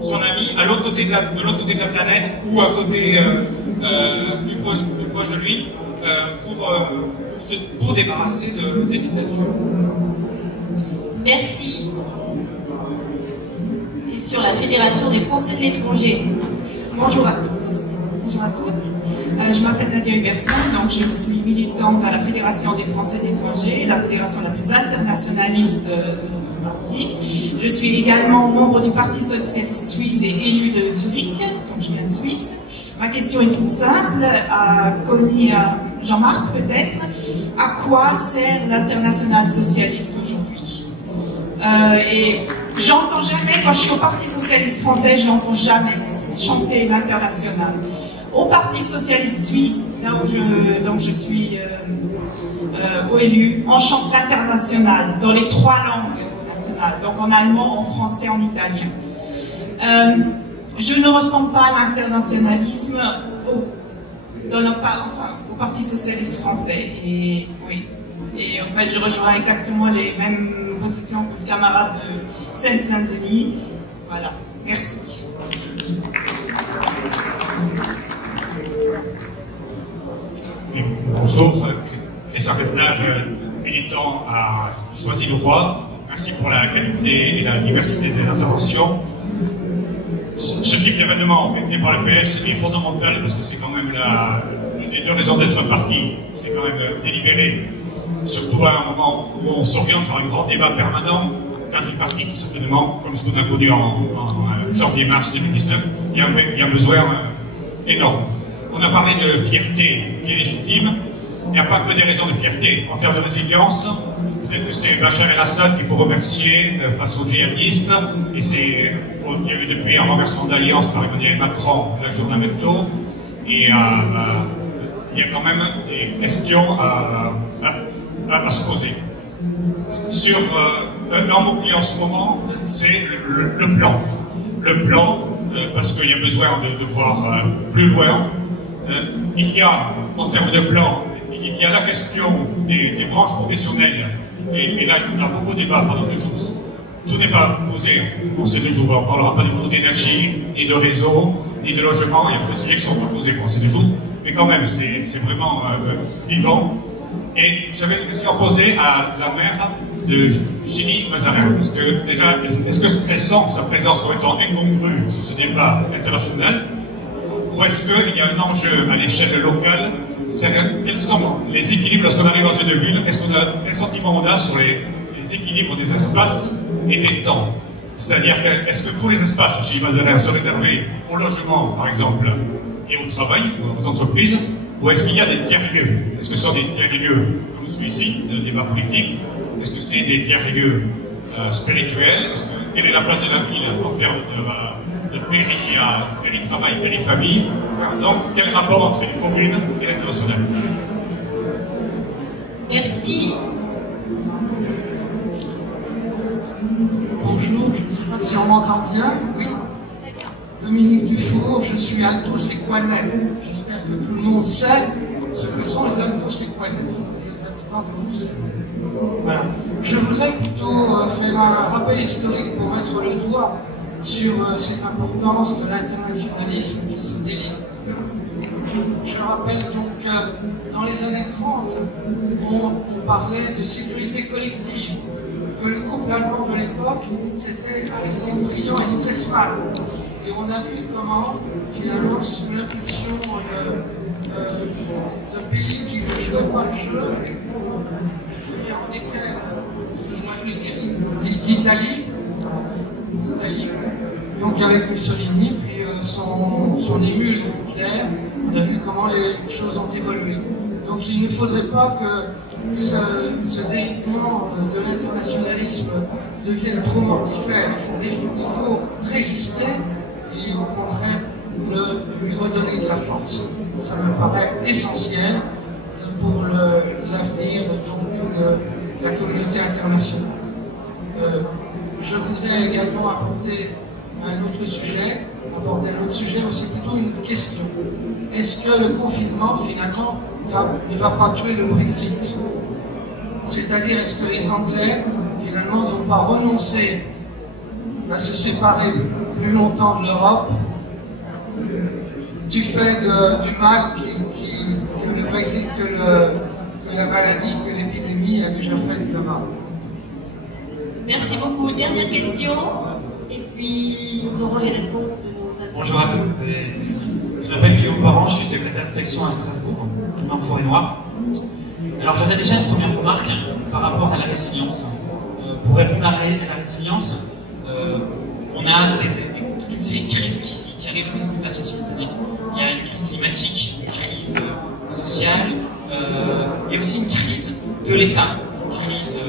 son ami, à l'autre côté de la planète ou à côté plus proche de lui, pour débarrasser des dictatures. Merci. Et sur la Fédération des Français de l'étranger. Bonjour à tous. Bonjour à toutes. Je m'appelle Nadia Huberson, donc je suis militante à la Fédération des Français de l'étranger, la fédération la plus internationaliste du parti. Je suis également membre du Parti socialiste suisse et élue de Zurich, donc je viens de Suisse. Ma question est toute simple, à Connie, à Jean-Marc peut-être. À quoi sert l'internationale socialiste aujourd'hui? Et j'entends jamais, quand je suis au Parti socialiste français, j'entends jamais chanter l'international. Au Parti socialiste suisse, là où je suis OLU, on chante l'international dans les 3 langues nationales, donc en allemand, en français, en italien. Je ne ressens pas l'internationalisme au Parti socialiste français. Et oui. Et en fait, je rejoins exactement les mêmes positions que le camarade de Seine-Saint-Denis. Voilà. Merci. Bonjour, Christian Cazenave, militant à Choisy le Roi. Merci pour la qualité et la diversité des interventions. Ce type d'événement organisé par le PS est fondamental parce que c'est quand même l'une des 2 raisons d'être parti. C'est quand même délibéré, surtout à un moment où on s'oriente vers un grand débat permanent dans les partis qui certainement, comme ce qu'on a connu en janvier-mars 2019, il y a un besoin énorme. On a parlé de fierté qui est légitime. Il n'y a pas que des raisons de fierté. En termes de résilience, peut-être que c'est Bachar el-Assad qu'il faut remercier face aux djihadistes. Et il y a eu depuis un renversement d'alliance par Emmanuel Macron le jour d'un métaux. Et il y a quand même des questions à se poser. Sur l'embouclé en ce moment, c'est le plan. Le plan, parce qu'il y a besoin de voir plus loin. Il y a, en termes de plan, il y a la question des branches professionnelles, et là, il y a beaucoup de débats pendant 2 jours. Tout n'est pas posé en ces 2 jours. On ne parlera pas du tout d'énergie, ni de réseau, ni de logement. Il y a beaucoup de sujets qui sont pas posés pendant ces 2 jours. Mais quand même, c'est vraiment vivant. Et j'avais une question posée à la maire de Ginny Mazarin. Parce que déjà, est-ce qu'elle sent sa présence comme étant incongrue sur ce débat international? Ou est-ce qu'il y a un enjeu à l'échelle locale? Quels sont les équilibres lorsqu'on arrive dans une ville? Quel sentiment on a sur les équilibres des espaces et des temps? C'est-à-dire, est-ce que tous les espaces chez Mazarin sont réservés au logement, par exemple, et au travail, aux entreprises? Ou est-ce qu'il y a des tiers-lieux? Est-ce que ce sont des tiers-lieux comme celui-ci, de débat politique? Est-ce que c'est des tiers-lieux spirituels? Quelle est la place de la ville en termes de péri-travail, péri-famille? Donc, quel rapport entre une commune et l'international? Merci. Bonjour, je ne sais pas si on m'entend bien. Oui. Dominique Dufour, je suis Altos Equanel. J'espère que tout le monde sait ce que sont les Altos Equanel, les habitants de Bruxelles. Voilà. Je voudrais plutôt faire un rappel historique pour mettre le doigt sur cette importance de l'internationalisme qui se délite. Je rappelle donc que dans les années 30, on parlait de sécurité collective, que le couple allemand de l'époque, c'était Aristide Briand et Stresemann. Et on a vu comment, finalement, sous l'impulsion de pays qui ne jouaient pas le jeu, en desquels, l'Italie, donc avec Mussolini, puis son émule Hitler, on a vu comment les choses ont évolué. Donc il ne faudrait pas que ce délitement de l'internationalisme devienne trop mortifère. Il faut résister et au contraire lui redonner de la force. Ça me paraît essentiel pour l'avenir de la communauté internationale. Je voudrais également aborder un autre sujet, mais c'est plutôt une question. Est-ce que le confinement, finalement, ne va pas tuer le Brexit? C'est-à-dire, est-ce que les Anglais, finalement, ne vont pas renoncer à se séparer plus longtemps de l'Europe du fait du mal que le Brexit, que la maladie, que l'épidémie a déjà fait là-bas? Merci beaucoup. Dernière question, et puis nous aurons les réponses de nos invités. Bonjour à toutes et tous. Je m'appelle Guillaume Parent, je suis secrétaire de section à Strasbourg, en Forêt-Noire. Alors j'avais déjà une première remarque par rapport à la résilience. Pour répondre à la résilience, on a toutes ces crises qui arrivent de façon simultanée. Il y a une crise climatique, une crise sociale, et aussi une crise de l'État, une crise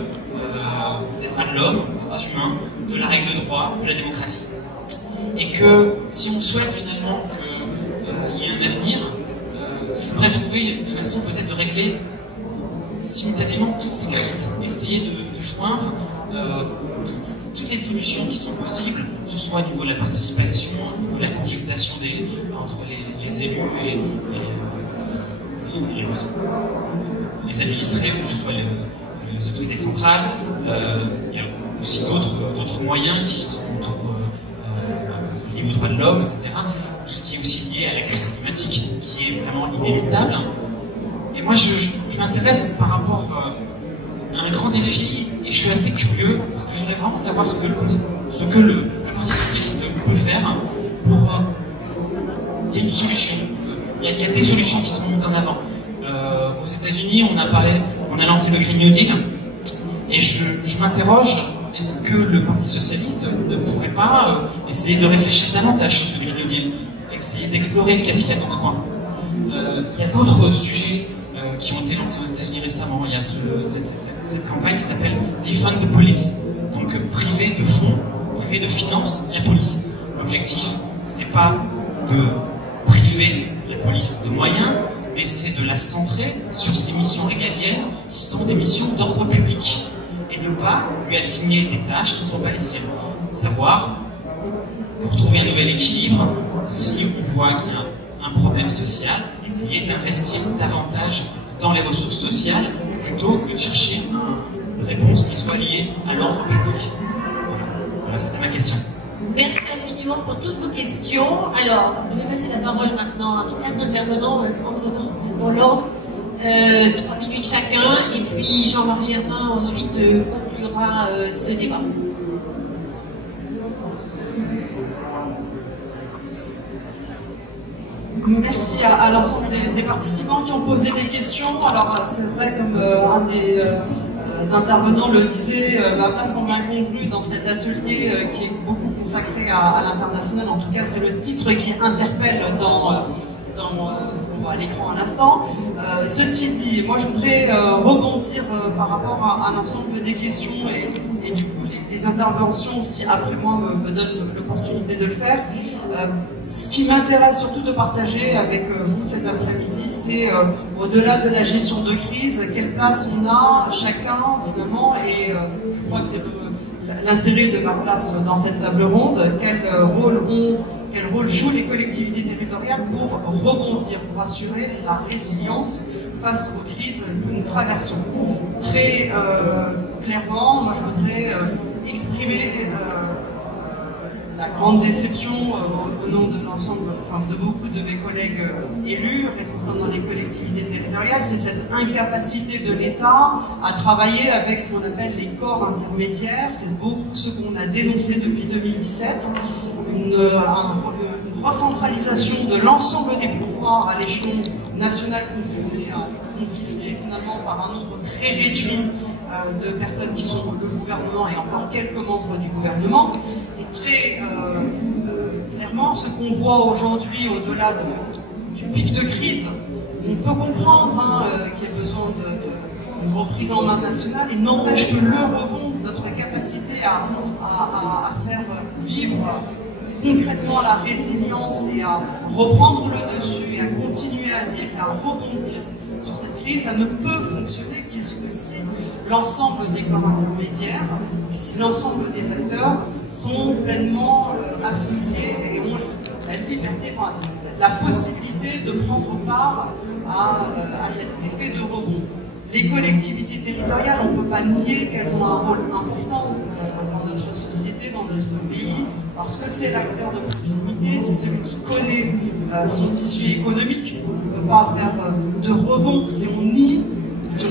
des droits de l'homme, des droits humains, de la règle de droit, de la démocratie. Et que si on souhaite finalement qu'il y ait un avenir, il faudrait trouver une façon peut-être de régler simultanément toutes ces crises, essayer de joindre toutes les solutions qui sont possibles, que ce soit au niveau de la participation, au niveau de la consultation entre les élus et les administrés, que ce soit les autorités centrales. Il y a aussi d'autres moyens qui sont liés aux droits de l'homme, etc. Tout ce qui est aussi lié à la crise climatique, qui est vraiment inéluctable. Et moi, je m'intéresse par rapport à un grand défi, et je suis assez curieux, parce que je voudrais vraiment savoir ce que le Parti Socialiste peut faire pour... il y a une solution. Il y a des solutions qui sont mises en avant. Aux États-Unis, on a lancé le Green New Deal, et je m'interroge, est-ce que le Parti Socialiste ne pourrait pas essayer de réfléchir davantage sur ce Green New Deal, essayer d'explorer qu'est-ce qu'il y a dans ce coin? Il y a d'autres sujets qui ont été lancés aux États-Unis récemment. Il y a cette campagne qui s'appelle Defund the Police, donc priver de fonds, priver de finances la police. L'objectif, c'est pas de priver la police de moyens, mais c'est de la centrer sur ses missions régaliennes qui sont des missions d'ordre public et ne pas lui assigner des tâches qui ne sont pas les siennes. Savoir, pour trouver un nouvel équilibre, si on voit qu'il y a un problème social, essayer d'investir davantage dans les ressources sociales plutôt que de chercher une réponse qui soit liée à l'ordre public. Voilà, c'était ma question. Merci infiniment pour toutes vos questions. Alors, je vais passer la parole maintenant à 4 intervenants dans l'ordre. 3 minutes chacun, et puis Jean-Marc Germain ensuite conclura ce débat. Merci à l'ensemble des participants qui ont posé des questions. Alors c'est vrai, comme un des intervenants le disait, ma place en a conclu dans cet atelier qui est beaucoup consacré à l'international. En tout cas, c'est le titre qui interpelle dans ce qu'on voit à l'écran à l'instant. Ceci dit, moi je voudrais rebondir par rapport à l'ensemble des questions et du coup les interventions, si après moi me donnent l'opportunité de le faire. Ce qui m'intéresse surtout de partager avec vous cet après-midi, c'est au-delà de la gestion de crise, quelle place on a chacun finalement, et je crois que c'est l'intérêt de ma place dans cette table ronde, quel rôle jouent les collectivités territoriales pour rebondir, pour assurer la résilience face aux crises que nous traversons. Très clairement, moi je voudrais exprimer la grande déception au nom de l'ensemble, enfin de beaucoup de mes collègues élus, responsables dans les collectivités territoriales, c'est cette incapacité de l'État à travailler avec ce qu'on appelle les corps intermédiaires. C'est beaucoup ce qu'on a dénoncé depuis 2017, une recentralisation de l'ensemble des pouvoirs à l'échelon national confisqué finalement par un nombre très réduit de personnes qui sont le gouvernement et encore quelques membres du gouvernement. Et très clairement, ce qu'on voit aujourd'hui au-delà du pic de crise, on peut comprendre qu'il y a besoin d'une reprise en main nationale. Il n'empêche que le rebond, notre capacité à faire vivre concrètement la résilience et à reprendre le dessus et à continuer à vivre et à rebondir sur cette crise, ça ne peut fonctionner que si l'ensemble des corps intermédiaires, si l'ensemble des acteurs sont pleinement associés et ont la liberté, la possibilité de prendre part à cet effet de rebond. Les collectivités territoriales, on ne peut pas nier qu'elles ont un rôle important dans notre société, dans notre pays, parce que c'est l'acteur de proximité, c'est celui qui connaît son tissu économique. On ne peut pas faire de rebond si on nie, si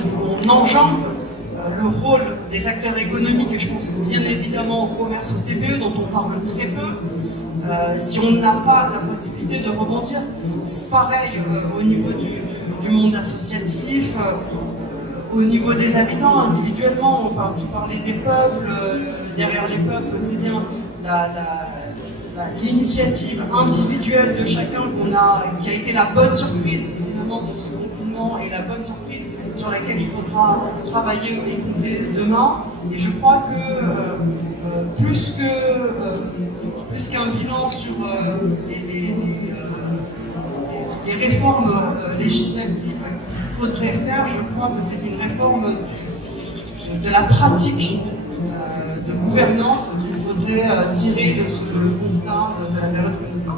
on enjambe le rôle des acteurs économiques, et je pense bien évidemment au commerce, au TPE, dont on parle très peu. Si on n'a pas la possibilité de rebondir, c'est pareil au niveau du monde associatif, au niveau des habitants individuellement. Enfin, tu parlais des peuples, derrière les peuples, c'est bien l'initiative individuelle de chacun qui a été la bonne surprise finalement de ce confinement et la bonne surprise sur laquelle il faudra travailler et compter demain. Et je crois que plus qu'un bilan sur les réformes législatives qu'il faudrait faire, je crois que c'est une réforme de la pratique de gouvernance qu'il faudrait tirer de ce constat de la période que nous vivons.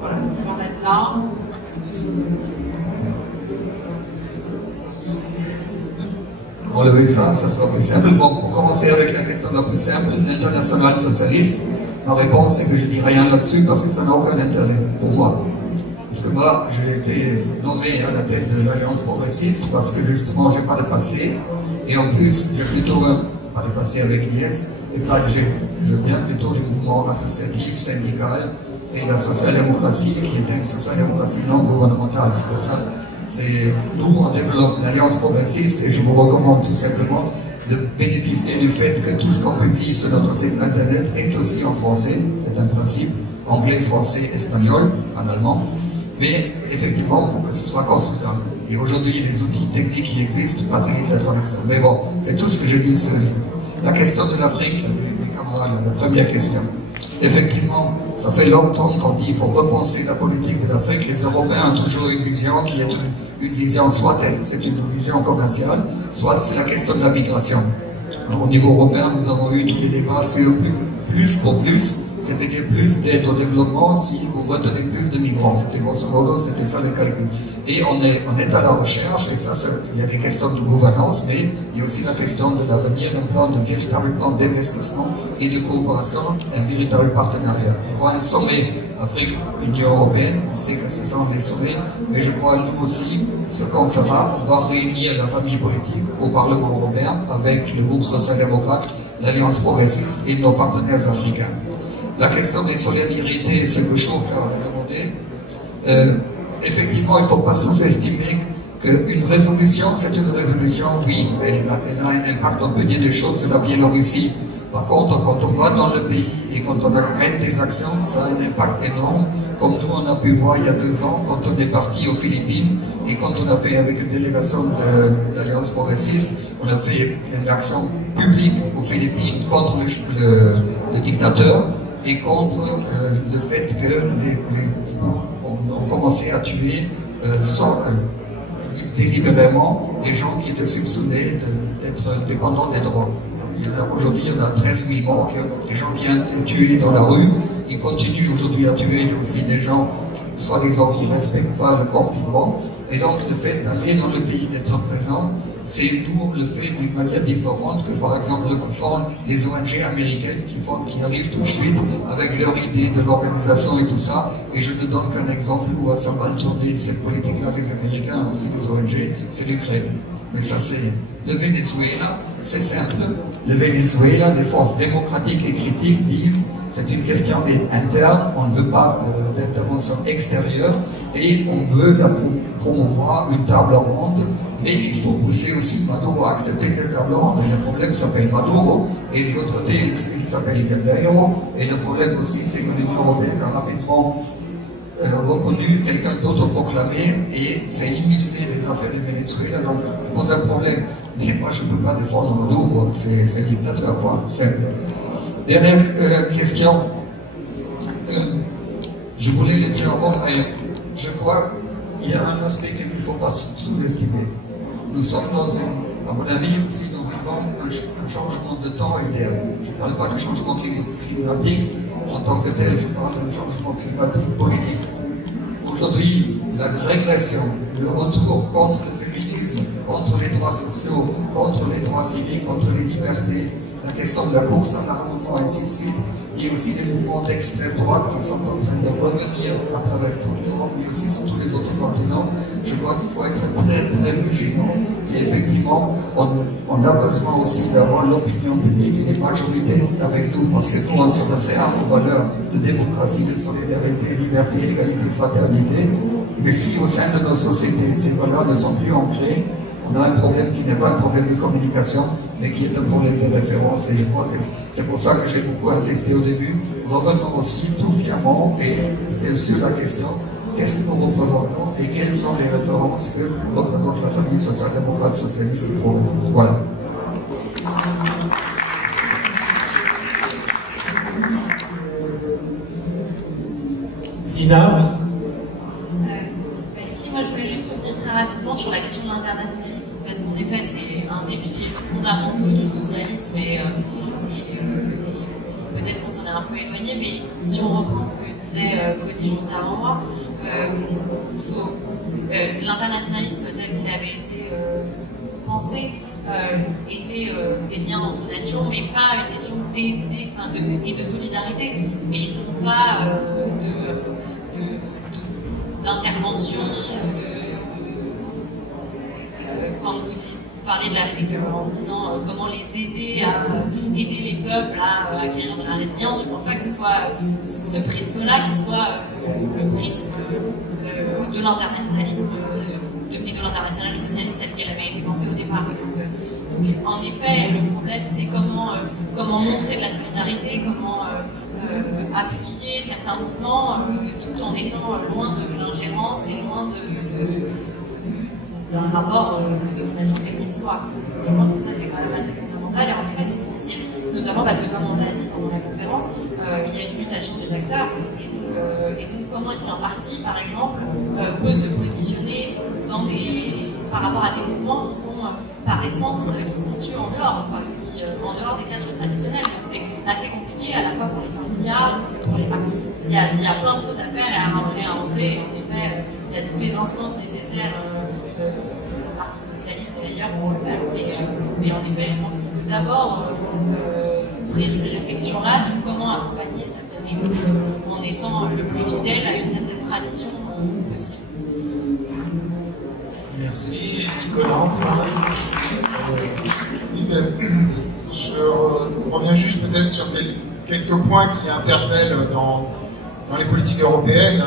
Voilà, je vais en être là. Pour lever ça sera plus simple. Bon, pour commencer avec la question la plus simple, l'international socialiste, ma réponse c'est que je dis rien là-dessus parce que ça n'a aucun intérêt pour moi. Parce que moi, j'ai été nommé à la tête de l'Alliance progressiste parce que justement, j'ai pas de passé. Et en plus, j'ai plutôt pas de passé avec l'IS. Et pas je viens plutôt du mouvement associatif, syndical et de la social-démocratie, qui était une social-démocratie non gouvernementale. C'est pour ça, c'est nous, on développe l'Alliance progressiste et je vous recommande tout simplement de bénéficier du fait que tout ce qu'on publie sur notre site internet est aussi en français. C'est un principe anglais, français, espagnol, en allemand. mais effectivement pour que ce soit consultable. Et aujourd'hui, les outils techniques qui existent facilitent la traduction. Mais bon, c'est tout ce que je dis sur la question de l'Afrique, les camarades, la première question. Effectivement, ça fait longtemps qu'on dit qu'il faut repenser la politique de l'Afrique. Les Européens ont toujours une vision qui est une vision soit c'est une vision commerciale, soit c'est la question de la migration. Alors, au niveau européen, nous avons eu tous les débats sur plus pour plus, c'est-à-dire plus d'aide au développement si vous retenez plus de migrants. C'était grosso modo, c'était ça les calculs. Et on est à la recherche, et ça, il y a des questions de gouvernance, mais il y a aussi la question de l'avenir d'un plan, de véritable plan d'investissement et de coopération, un véritable partenariat. Il y aura un sommet Afrique-Union européenne, on sait que ce sont des sommets, mais je crois nous aussi, ce qu'on fera, on va réunir la famille politique au Parlement européen avec le groupe social-démocrate, l'Alliance progressiste et nos partenaires africains. La question des solidarités, c'est que Chouk a demandé. Effectivement, il ne faut pas sous-estimer qu'une résolution, c'est une résolution, oui, elle a un impact, on peut dire des choses sur la Biélorussie. Par contre, quand on va dans le pays et quand on mène des actions, ça a un impact énorme. Comme nous, on a pu voir il y a 2 ans, quand on est parti aux Philippines et quand on a fait avec une délégation de l'Alliance progressiste, on a fait une action publique aux Philippines contre le dictateur et contre le fait que on commençait à tuer délibérément les gens qui étaient soupçonnés d'être dépendants des drogues. Aujourd'hui, il y en a 13 000 morts, des gens qui ont été tués dans la rue. Ils continuent aujourd'hui à tuer aussi des gens, soi-disant, qui ne respectent pas le confinement. Et donc, le fait d'aller dans le pays, d'être présent, c'est nous le fait d'une manière différente que, par exemple, le que font les ONG américaines qui arrivent tout de suite avec leur idée de l'organisation et tout ça. Et je ne donne qu'un exemple où ça va tourner cette politique-là des Américains, aussi des ONG, c'est l'Ukraine. Mais ça, c'est le Venezuela, c'est simple. Le Venezuela, les forces démocratiques et critiques disent c'est une question interne, on ne veut pas d'intervention extérieure et on veut promouvoir une table ronde. Et il faut pousser aussi Maduro à accepter cette table ronde. Et le problème s'appelle Maduro et de l'autre côté il s'appelle Guerrero. Et le problème aussi c'est que l'Union européenne a rapidement reconnu quelqu'un d'autoproclamé et s'est immiscé les affaires du Venezuela. Donc, pose un problème. Mais moi, je ne peux pas défendre Maduro, c'est dictateur, quoi. Dernière question. Je voulais le dire avant, mais je crois qu'il y a un aspect qu'il ne faut pas sous-estimer. Nous sommes dans à mon avis, aussi, nous vivons un changement de temps idéal. Je ne parle pas de changement climatique en tant que tel, je parle d'un changement climatique politique. Aujourd'hui, la régression, le retour contre le féminisme, contre les droits sociaux, contre les droits civiques, contre les libertés, la question de la course à l'armement, ainsi de suite. Il y a aussi des mouvements d'extrême droite qui sont en train de revenir à travers toute l'Europe, mais aussi sur tous les autres continents. Je crois qu'il faut être très très vigilant. Et effectivement, on a besoin aussi d'avoir l'opinion publique et les majorités avec nous, parce que nous, on se réfère aux valeurs de démocratie, de solidarité, liberté, égalité, fraternité. Mais si au sein de nos sociétés, ces valeurs ne sont plus ancrées, on a un problème qui n'est pas un problème de communication, mais qui est un problème de référence. Et je crois que c'est pour ça que j'ai beaucoup insisté au début. Revenons aussi tout fièrement et sur la question, qu'est-ce que nous représentons et quelles sont les références que représente la famille social-démocrate, socialiste et progressiste. Voilà. Nina, Ici, moi, je voulais juste revenir très rapidement sur la question de l'internationalisme, parce qu'en effet, c'est un des piliers fondamentaux du socialisme et peut-être qu'on s'en est un peu éloigné, mais si on reprend ce que disait Connie juste avant moi, l'internationalisme tel qu'il avait été pensé était des liens entre nations, mais pas une question d'aider et de solidarité, mais non pas d'intervention, quand vous parlez de l'Afrique en disant comment les aider à aider les peuples à acquérir de la résilience, je ne pense pas que ce soit ce prisme-là qui soit le prisme de l'internationalisme et de l'international socialiste tel qu'elle avait été pensée au départ. Donc, en effet, le problème c'est comment montrer de la solidarité, comment appuyer certains mouvements tout en étant loin de l'ingérence et loin d'un rapport de domination technique soit. Je pense que ça c'est quand même assez fondamental et en effet c'est difficile, notamment parce que comme on l'a dit pendant la conférence, il y a une mutation des acteurs et donc comment est-ce qu'un parti par exemple peut se positionner par rapport à des mouvements qui sont par essence qui se situent en dehors, en dehors des cadres traditionnels. Donc c'est assez compliqué à la fois pour les syndicats que pour les partis. Il y a plein de choses à faire et à réinventer. En effet, il y a toutes les instances nécessaires le Parti socialiste et ailleurs pour le faire. Mais en effet, je pense qu'il faut d'abord ouvrir ces réflexions-là sur comment accompagner certaines choses en étant le plus fidèle à une certaine tradition possible. Merci. Nicolas. Je reviens juste peut-être sur quelques points qui interpellent dans les politiques européennes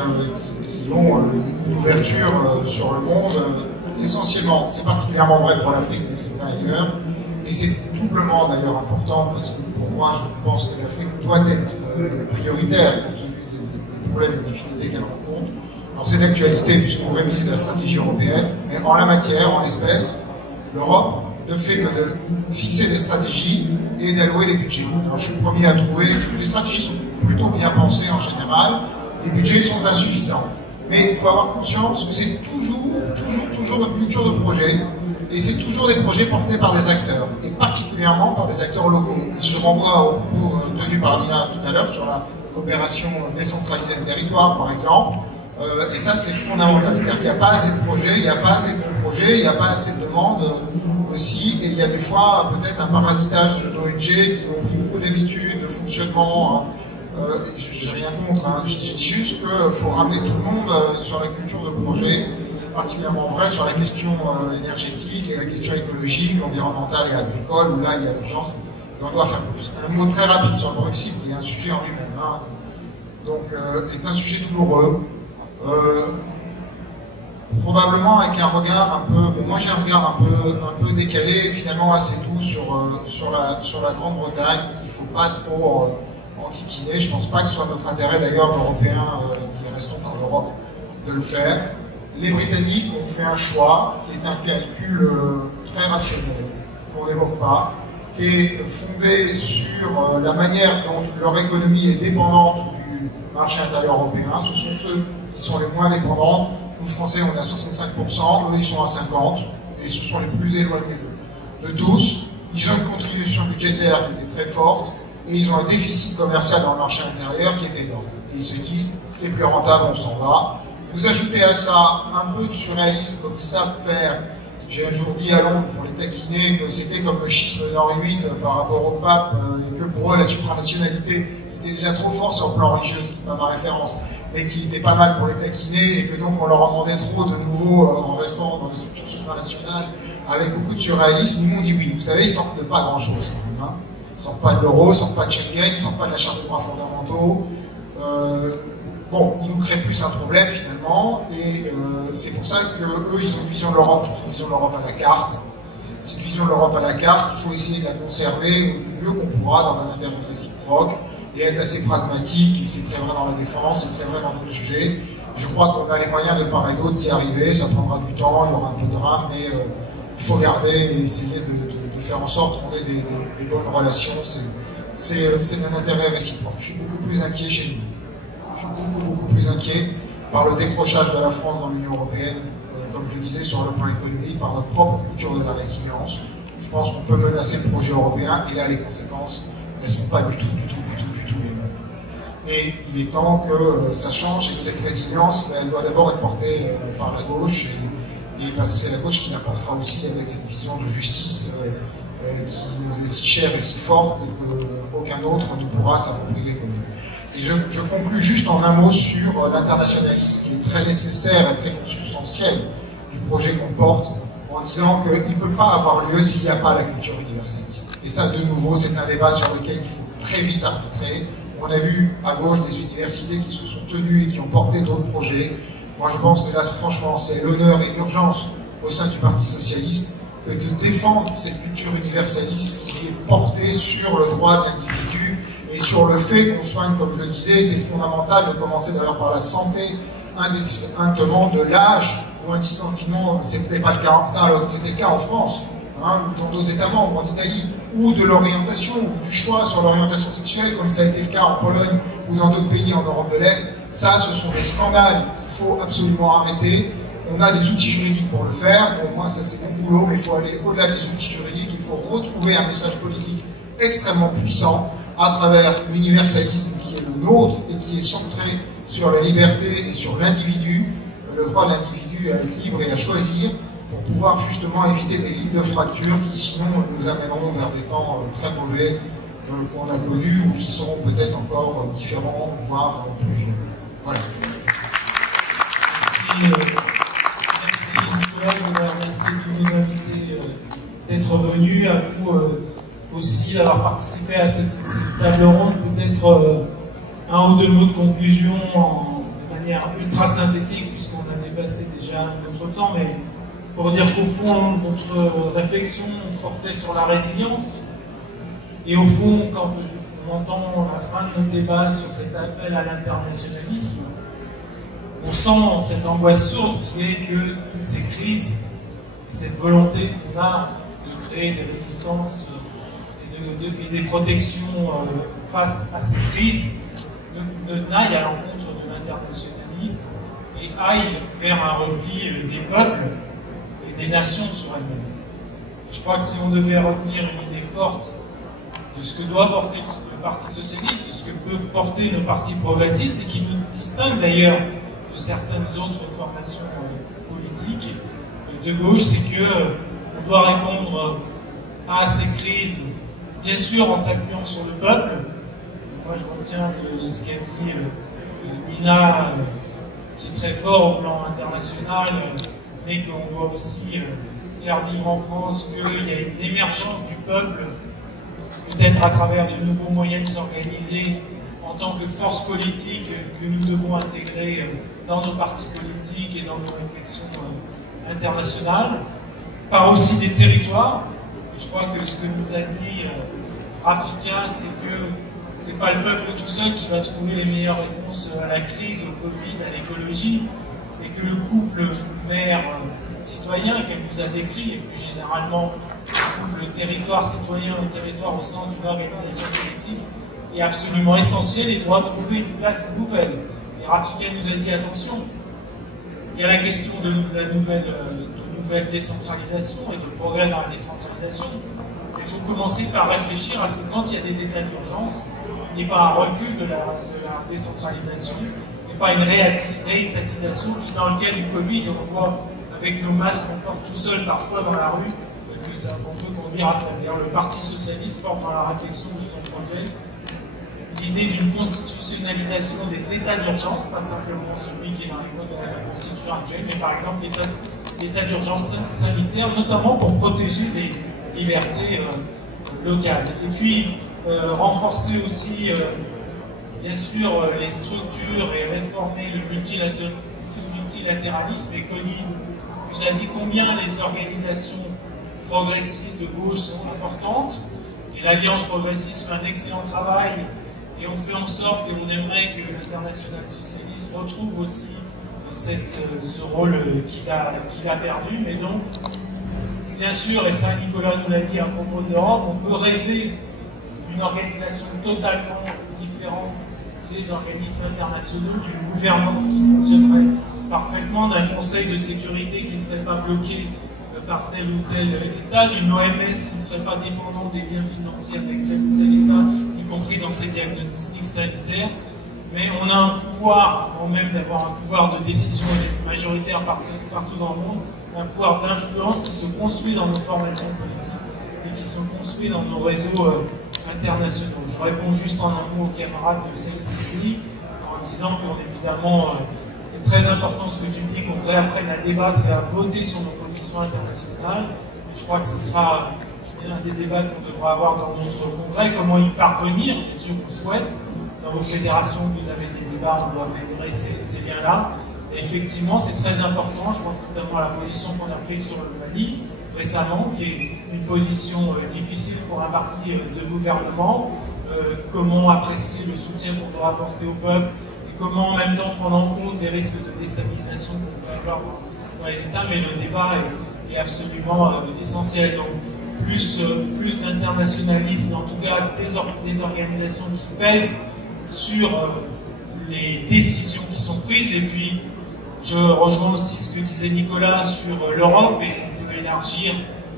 qui ont une ouverture sur le monde. Essentiellement, c'est particulièrement vrai pour l'Afrique, mais c'est pas ailleurs. Et c'est doublement d'ailleurs important parce que pour moi, je pense que l'Afrique doit être prioritaire compte tenu des problèmes et des difficultés qu'elle rencontre. Alors c'est d'actualité puisqu'on révise la stratégie européenne, mais en la matière, en l'espèce, l'Europe ne fait que de fixer des stratégies et d'allouer les budgets. Alors je suis le premier à trouver que les stratégies sont plutôt bien pensées en général, les budgets sont insuffisants. Mais il faut avoir conscience que c'est toujours une culture de projet, et c'est toujours des projets portés par des acteurs, et particulièrement par des acteurs locaux. Je renvoie au propos tenu par Nina tout à l'heure sur la coopération décentralisée des territoires, par exemple. Et ça, c'est fondamental. C'est-à-dire qu'il n'y a pas assez de projets, il n'y a pas assez de bons projets, il n'y a pas assez de demandes aussi, et il y a des fois peut-être un parasitage d'ONG qui ont pris beaucoup d'habitudes de fonctionnement. Je n'ai rien contre, hein. Je dis juste qu'il faut ramener tout le monde sur la culture de projet, particulièrement vrai sur la question énergétique et la question écologique, environnementale et agricole, où là il y a urgence, et on doit faire plus. Un mot très rapide sur le Brexit, qui est un sujet en lui-même, hein. Donc est un sujet douloureux. Probablement avec un regard un peu, moi j'ai un regard un peu décalé, finalement assez doux sur la Grande-Bretagne. Il ne faut pas trop enquiquiner. Je ne pense pas que ce soit notre intérêt d'ailleurs d'Européens qui restons dans l'Europe de le faire. Les Britanniques ont fait un choix qui est un calcul très rationnel, qu'on n'évoque pas, qui est fondé sur la manière dont leur économie est dépendante du marché intérieur européen. Ce sont ceux qui sont les moins dépendants. Nous, Français, on est à 65%, eux, ils sont à 50%, et ce sont les plus éloignés de tous. Ils ont une contribution budgétaire qui était très forte, et ils ont un déficit commercial dans le marché intérieur qui est énorme. Et ils se disent, c'est plus rentable, on s'en va. Vous ajoutez à ça un peu de surréalisme comme ils savent faire. J'ai un jour dit à Londres, pour les taquiner, que c'était comme le schisme d'Henri VIII par rapport au pape, et que pour eux, la supranationalité, c'était déjà trop fort sur le plan religieux, ce qui n'est pas ma référence, mais qui était pas mal pour les taquiner, et que donc on leur en demandait trop de nouveau en restant dans les structures supranationales, avec beaucoup de surréalisme. Nous, on dit oui. Vous savez, ils sortent de pas grand-chose quand même, hein. Ils sortent pas de l'euro, ils sortent pas de Schengen, ils sortent pas de la charte des droits fondamentaux. Bon, ils nous créent plus un problème finalement, et c'est pour ça qu'eux, ils ont une vision de l'Europe, une vision de l'Europe à la carte. Cette vision de l'Europe à la carte, il faut essayer de la conserver le mieux qu'on pourra dans un intérêt réciproque, et être assez pragmatique, et c'est très vrai dans la défense, c'est très vrai dans d'autres sujets. Je crois qu'on a les moyens de part et d'autre d'y arriver, ça prendra du temps, il y aura un peu de drame, mais il faut garder et essayer de faire en sorte qu'on ait des bonnes relations, c'est un intérêt réciproque. Je suis beaucoup plus inquiet chez nous. Je suis beaucoup plus inquiet par le décrochage de la France dans l'Union européenne, comme je le disais, sur le plan économique, par notre propre culture de la résilience. Je pense qu'on peut menacer le projet européen, et là, les conséquences ne sont pas du tout les mêmes. Et il est temps que ça change, et que cette résilience, elle doit d'abord être portée par la gauche, et parce que c'est la gauche qui l'apportera aussi avec cette vision de justice qui nous est si chère et si forte, et qu'aucun autre ne pourra s'approprier comme nous. Et je conclus juste en un mot sur l'internationalisme, qui est très nécessaire et très consubstantiel du projet qu'on porte, en disant qu'il ne peut pas avoir lieu s'il n'y a pas la culture universaliste. Et ça, de nouveau, c'est un débat sur lequel il faut très vite arbitrer. On a vu à gauche des universités qui se sont tenues et qui ont porté d'autres projets. Moi, je pense que là, franchement, c'est l'honneur et l'urgence au sein du Parti socialiste que de défendre cette culture universaliste qui est portée sur le droit de l'individu et sur le fait qu'on soigne, comme je le disais, c'est fondamental de commencer d'ailleurs par la santé, indépendamment de l'âge ou un dissentiment. C'était pas le cas, c'était le cas en France, hein, ou dans d'autres États membres, en Italie, ou de l'orientation, ou du choix sur l'orientation sexuelle, comme ça a été le cas en Pologne ou dans d'autres pays en Europe de l'Est. Ça, ce sont des scandales qu'il faut absolument arrêter. On a des outils juridiques pour le faire. Pour moi, ça c'est mon boulot, mais il faut aller au-delà des outils juridiques. Il faut retrouver un message politique extrêmement puissant à travers l'universalisme qui est le nôtre et qui est centré sur la liberté et sur l'individu, le droit de l'individu à être libre et à choisir, pour pouvoir justement éviter des lignes de fracture qui sinon nous amèneront vers des temps très mauvais qu'on a connus ou qui seront peut-être encore différents, voire plus vieux. Voilà. Je voudrais remercier tous nos invités d'être venus, à vous aussi d'avoir participé à cette table ronde. Peut-être un ou deux mots de conclusion de manière ultra synthétique, puisqu'on a dépassé déjà notre temps, mais pour dire qu'au fond, notre réflexion portait sur la résilience. Et au fond, quand on entend la fin de notre débat sur cet appel à l'internationalisme, on sent cette angoisse sourde qui est que toutes ces crises, cette volonté qu'on a de créer des résistances et des protections face à ces crises, n'aillent à l'encontre de l'internationalisme et aillent vers un repli des peuples et des nations sur elles-mêmes. Je crois que si on devait retenir une idée forte de ce que doit porter le Parti socialiste, de ce que peuvent porter nos partis progressistes, et qui nous distingue d'ailleurs de certaines autres formations politiques de gauche, c'est qu'on doit répondre à ces crises, bien sûr en s'appuyant sur le peuple. Moi je retiens de ce qu'a dit Nina, qui est très fort au plan international, mais qu'on doit aussi faire vivre en France, qu'il y a une émergence du peuple, peut-être à travers de nouveaux moyens de s'organiser en tant que force politique que nous devons intégrer dans nos partis politiques et dans nos réflexions internationales, par aussi des territoires. Et je crois que ce que nous a dit Rafika, c'est que c'est pas le peuple tout seul qui va trouver les meilleures réponses à la crise, au Covid, à l'écologie, et que le couple maire-citoyen qu'elle nous a décrit, et plus généralement le territoire citoyen, le territoire au sein d'une organisation politique, est absolument essentiel et doit trouver une place nouvelle. Et Rafika nous a dit attention, il y a la question de la nouvelle décentralisation et de progrès dans la décentralisation. Il faut commencer par réfléchir à ce que quand il y a des états d'urgence, il n'y ait pas un recul de la décentralisation, il n'y ait pas une réétatisation qui, dans le cas du Covid, on voit avec nos masques qu'on porte tout seul parfois dans la rue, que ça peut conduire à ça. D'ailleurs, le Parti socialiste porte dans la réflexion de son projet l'idée d'une constitutionnalisation des états d'urgence, pas simplement celui qui est dans les codes de la Constitution actuelle, mais par exemple l'état d'urgence sanitaire, notamment pour protéger les libertés locales. Et puis, renforcer aussi, bien sûr, les structures et réformer le multilatéralisme. Et Connie nous a dit combien les organisations progressistes de gauche sont importantes. Et l'Alliance progressiste fait un excellent travail. Et on fait en sorte, et on aimerait que l'Internationale socialiste retrouve aussi ce rôle qu'il a perdu. Mais donc, bien sûr, et ça Nicolas nous l'a dit à propos de l'Europe, on peut rêver d'une organisation totalement différente des organismes internationaux, d'une gouvernance qui fonctionnerait parfaitement, d'un Conseil de sécurité qui ne serait pas bloqué par tel ou tel État, d'une OMS qui ne serait pas dépendante des liens financiers avec tel ou tel État, y compris dans ses diagnostics sanitaires. Mais on a un pouvoir, avant même d'avoir un pouvoir de décision majoritaire partout dans le monde, un pouvoir d'influence qui se construit dans nos formations politiques et qui se construit dans nos réseaux internationaux. Je réponds juste en un mot aux camarades de CNCPI en disant qu'évidemment, c'est très important ce que tu dis, qu'on réapprenne à débattre et à voter sur nos positions internationales. Je crois que ce sera un des débats qu'on devra avoir dans notre congrès, comment y parvenir, bien sûr qu'on souhaite. Dans vos fédérations, vous avez des débats, on doit améliorer ces liens-là. Et effectivement, c'est très important, je pense notamment à la position qu'on a prise sur le Mali, récemment, qui est une position difficile pour un parti de gouvernement. Comment apprécier le soutien qu'on doit apporter au peuple et comment en même temps prendre en compte les risques de déstabilisation qu'on peut avoir dans les États, mais le débat est absolument essentiel. Donc plus d'internationalisme, en tout cas des organisations qui pèsent sur les décisions qui sont prises. Et puis je rejoins aussi ce que disait Nicolas sur l'Europe, et on peut élargir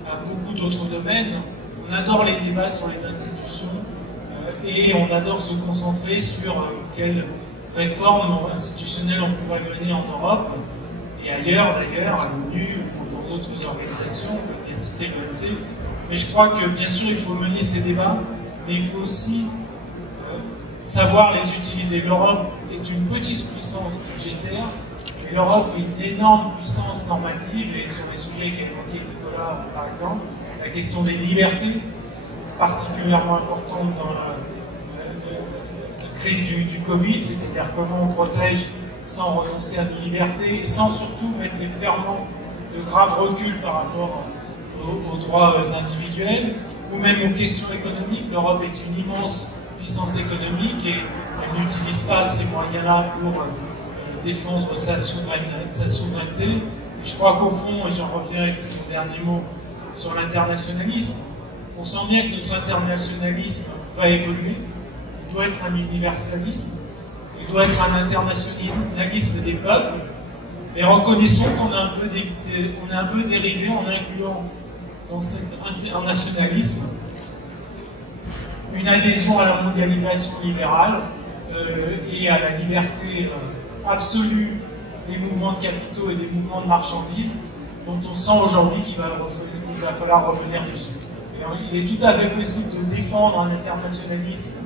à beaucoup d'autres domaines. On adore les débats sur les institutions et on adore se concentrer sur quelles réformes institutionnelles on pourrait mener en Europe et ailleurs d'ailleurs, à l'ONU ou dans d'autres organisations, comme bien cité l'OMC. Mais je crois que bien sûr il faut mener ces débats, mais il faut aussi savoir les utiliser. L'Europe est une petite puissance budgétaire, mais l'Europe est une énorme puissance normative, et sur les sujets qu'a évoqué Nicolas par exemple, la question des libertés, particulièrement importante dans la crise du Covid, c'est-à-dire comment on protège sans renoncer à nos libertés et sans surtout mettre les ferments de graves reculs par rapport aux droits individuels, ou même aux questions économiques. L'Europe est une immense puissance économique et elle n'utilise pas ces moyens-là pour défendre sa souveraineté. Et je crois qu'au fond, et j'en reviens avec mon dernier mot sur l'internationalisme, on sent bien que notre internationalisme va évoluer. Il doit être un universalisme, il doit être un internationalisme des peuples, mais reconnaissons qu'on est un peu dérivé en incluant dans cet internationalisme une adhésion à la mondialisation libérale et à la liberté absolue des mouvements de capitaux et des mouvements de marchandises, dont on sent aujourd'hui qu'il va falloir revenir dessus. Et il est tout à fait possible de défendre un internationalisme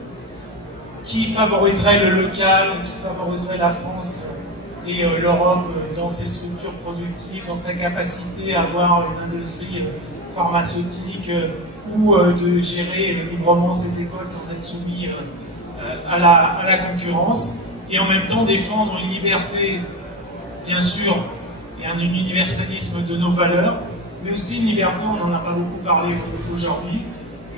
qui favoriserait le local, qui favoriserait la France et l'Europe dans ses structures productives, dans sa capacité à avoir une industrie pharmaceutique ou de gérer librement ses écoles sans être soumis à la concurrence, et en même temps défendre une liberté, bien sûr, et un universalisme de nos valeurs, mais aussi une liberté, on n'en a pas beaucoup parlé aujourd'hui,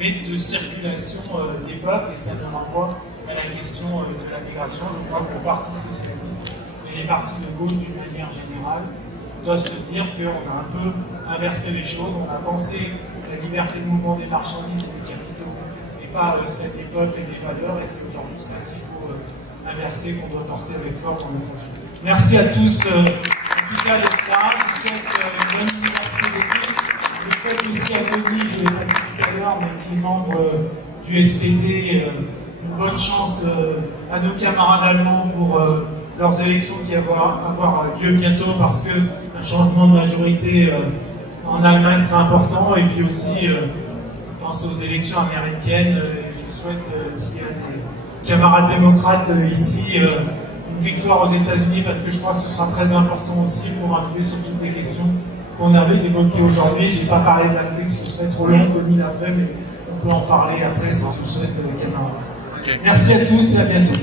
mais de circulation des peuples, et ça nous renvoie à la question de la migration. Je crois que le Parti socialiste et les partis de gauche d'une manière générale doivent se dire qu'on a un peu inversé les choses, on a pensé la liberté de mouvement des marchandises et des capitaux et pas celle des peuples et des valeurs, et c'est aujourd'hui ça qu'il faut inverser, qu'on doit porter avec force dans le projet. Merci à tous, en tout cas d'être là, je vous souhaite une bonne université d'été. Je souhaite aussi à Denis, je l'ai pas dit tout à l'heure, mais qui est membre du SPD, une bonne chance à nos camarades allemands pour leurs élections qui vont avoir lieu bientôt, parce que un changement de majorité en Allemagne sera important. Et puis aussi, je pense aux élections américaines. Je souhaite, s'il y a des camarades démocrates ici, une victoire aux États-Unis, parce que je crois que ce sera très important aussi pour influer sur toutes les questions qu'on avait évoquées aujourd'hui. Je n'ai pas parlé de l'Afrique, ce serait trop long, Denis l'a fait, mais on peut en parler après, si je vous souhaite, camarades. Okay. Merci à tous et à bientôt.